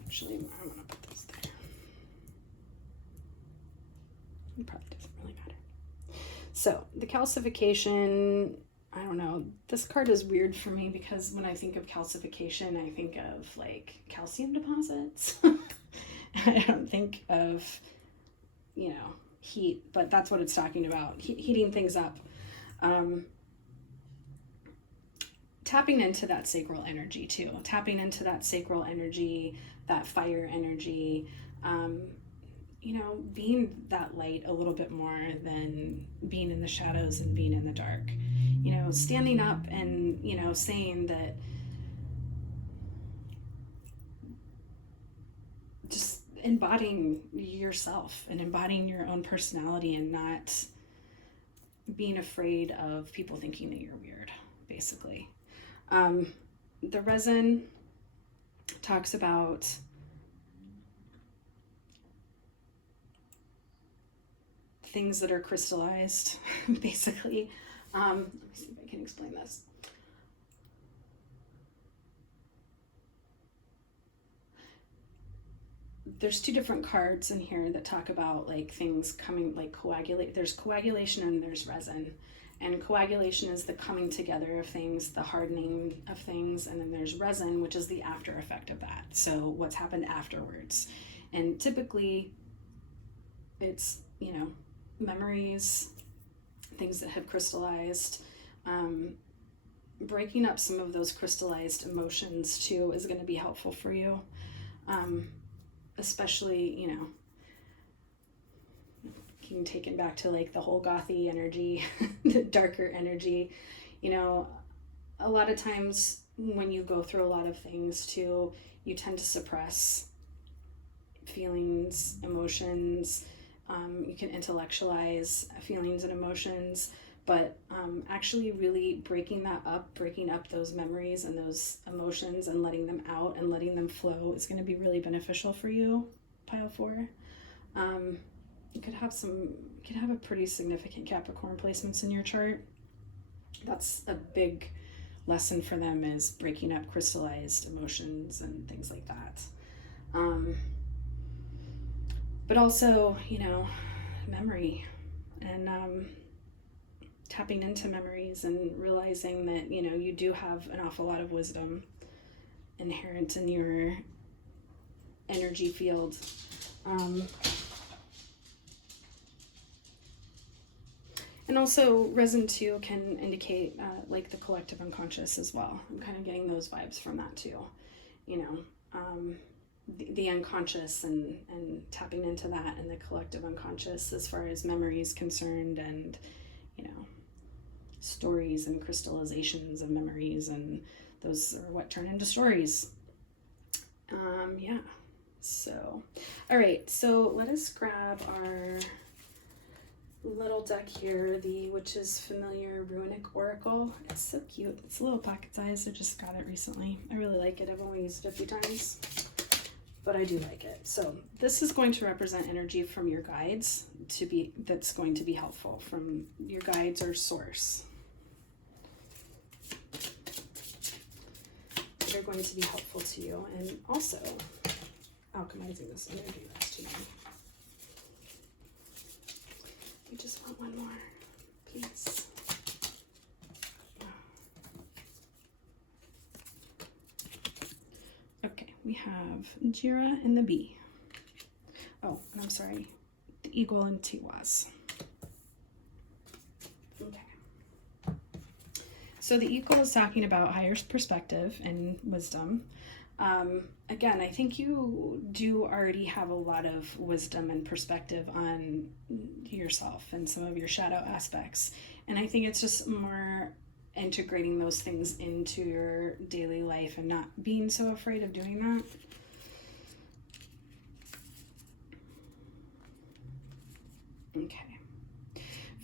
Actually, I'm going to put this there. It probably doesn't really matter. So, the calcification, I don't know. This card is weird for me because when I think of calcification, I think of like calcium deposits. I don't think of, you know, heat, but that's what it's talking about. Heating things up. Tapping into that sacral energy too. Tapping into that sacral energy, that fire energy, you know, being that light a little bit more than being in the shadows and being in the dark. You know, standing up and, you know, saying that, just embodying yourself and embodying your own personality and not being afraid of people thinking that you're weird, basically. The resin talks about things that are crystallized, basically. Let me see if I can explain this. There's two different cards in here that talk about like things coming, like coagulate. There's coagulation and there's resin. And coagulation is the coming together of things, the hardening of things, and then there's resin, which is the after effect of that. So what's happened afterwards. And typically it's, you know, memories, things that have crystallized. Breaking up some of those crystallized emotions too is going to be helpful for you. Especially, you know, being taken back to like the whole gothy energy, the darker energy. You know, a lot of times when you go through a lot of things too, you tend to suppress feelings, emotions. You can intellectualize feelings and emotions, but actually really breaking up those memories and those emotions and letting them out and letting them flow is going to be really beneficial for you, pile 4. You could have a pretty significant Capricorn placements in your chart. That's a big lesson for them, is breaking up crystallized emotions and things like that. But also, you know, memory and tapping into memories and realizing that, you know, you do have an awful lot of wisdom inherent in your energy field. And also resin too can indicate like the collective unconscious as well. I'm kind of getting those vibes from that too, you know, the unconscious and tapping into that and the collective unconscious as far as memory is concerned, and, you know, stories and crystallizations of memories, and those are what turn into stories. Yeah, so all right, so let us grab our little deck here, the Witch's Familiar Runic Oracle. It's so cute. It's a little pocket size. I just got it recently. I really like it. I've only used it a few times, but I do like it. So this is going to represent energy from your guides that's going to be helpful, from your guides or source. They're going to be helpful to you, and also alchemizing this energy. That's too many. We just want one more, please. Okay, we have Jira and the bee. Oh, and I'm sorry, the eagle and Tiwaz. Okay. So the eagle is talking about higher perspective and wisdom. Again, I think you do already have a lot of wisdom and perspective on yourself and some of your shadow aspects. And I think it's just more integrating those things into your daily life and not being so afraid of doing that. Okay.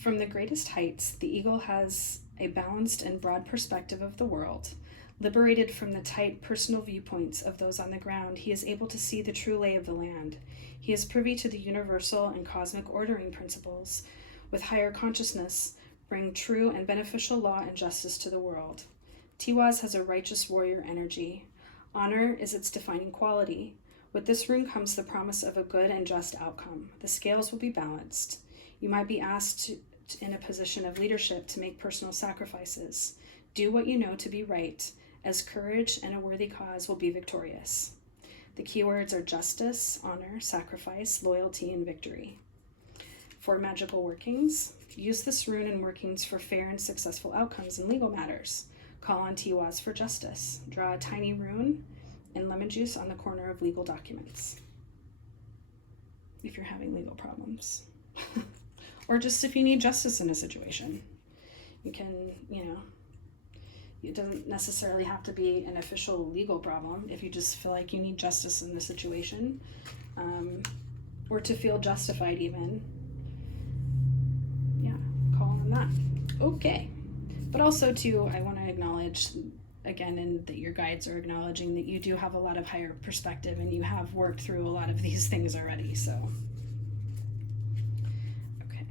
From the greatest heights, the eagle has a balanced and broad perspective of the world. Liberated from the tight personal viewpoints of those on the ground, he is able to see the true lay of the land. He is privy to the universal and cosmic ordering principles. With higher consciousness, bring true and beneficial law and justice to the world. Tiwaz has a righteous warrior energy. Honor is its defining quality. With this rune comes the promise of a good and just outcome. The scales will be balanced. You might be asked in a position of leadership to make personal sacrifices. Do what you know to be right, as courage and a worthy cause will be victorious. The keywords are justice, honor, sacrifice, loyalty, and victory. For magical workings, use this rune in workings for fair and successful outcomes in legal matters. Call on Tiwaz for justice. Draw a tiny rune and lemon juice on the corner of legal documents. If you're having legal problems. Or just if you need justice in a situation. You can, it doesn't necessarily have to be an official legal problem. If you just feel like you need justice in the situation, or to feel justified even, call on that. Okay. But also too, I want to acknowledge again, and that your guides are acknowledging that you do have a lot of higher perspective and you have worked through a lot of these things already. So, okay.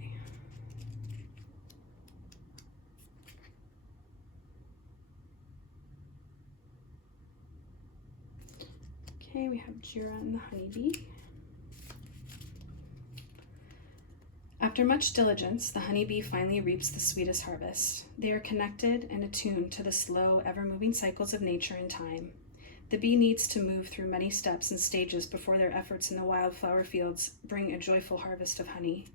Okay, we have Jira and the honeybee. After much diligence, the honeybee finally reaps the sweetest harvest. They are connected and attuned to the slow, ever-moving cycles of nature and time. The bee needs to move through many steps and stages before their efforts in the wildflower fields bring a joyful harvest of honey.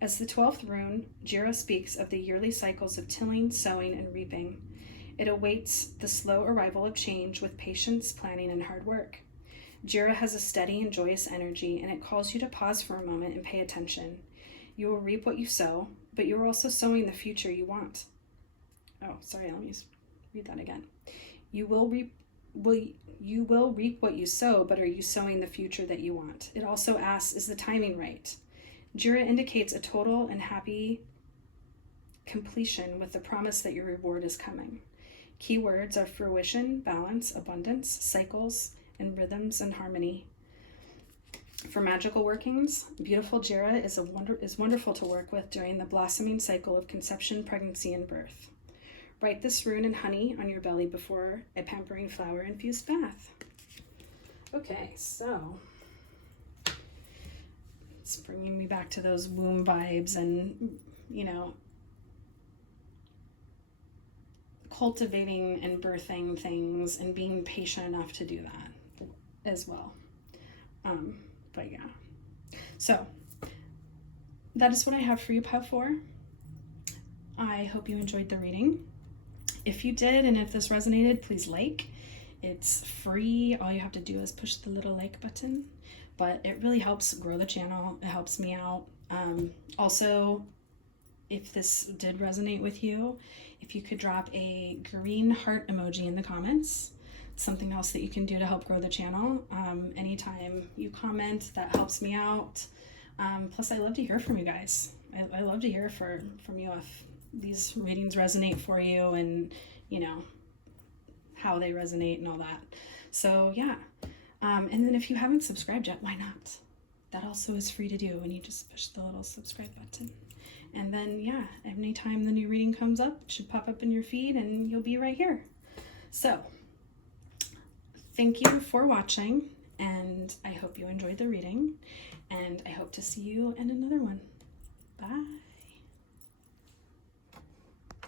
As the 12th rune, Jira speaks of the yearly cycles of tilling, sowing, and reaping. It awaits the slow arrival of change with patience, planning, and hard work. Jira has a steady and joyous energy, and it calls you to pause for a moment and pay attention. You will reap what you sow, but you are also sowing the future you want. Oh, sorry, let me read that again. You will reap what you sow, but are you sowing the future that you want? It also asks, is the timing right? Jira indicates a total and happy completion with the promise that your reward is coming. Keywords are fruition, balance, abundance, cycles, and rhythms and harmony. For magical workings, beautiful Jira is wonderful to work with during the blossoming cycle of conception, pregnancy, and birth. Write this rune in honey on your belly before a pampering flower-infused bath. Okay, so it's bringing me back to those womb vibes and, cultivating and birthing things and being patient enough to do that as well. But yeah, so that is what I have for you, Puff 4. I hope you enjoyed the reading. If you did, and if this resonated, please like. It's free. All you have to do is push the little like button, but it really helps grow the channel. It helps me out. Also, if this did resonate with you, if you could drop a green heart emoji in the comments. Something else that you can do to help grow the channel. Anytime you comment, that helps me out. Plus, I love to hear from you guys. I love to hear from you if these readings resonate for you and, how they resonate and all that. So, yeah. And then if you haven't subscribed yet, why not? That also is free to do, and you just push the little subscribe button. And then, yeah, anytime the new reading comes up, it should pop up in your feed and you'll be right here. So, thank you for watching, and I hope you enjoyed the reading, and I hope to see you in another one.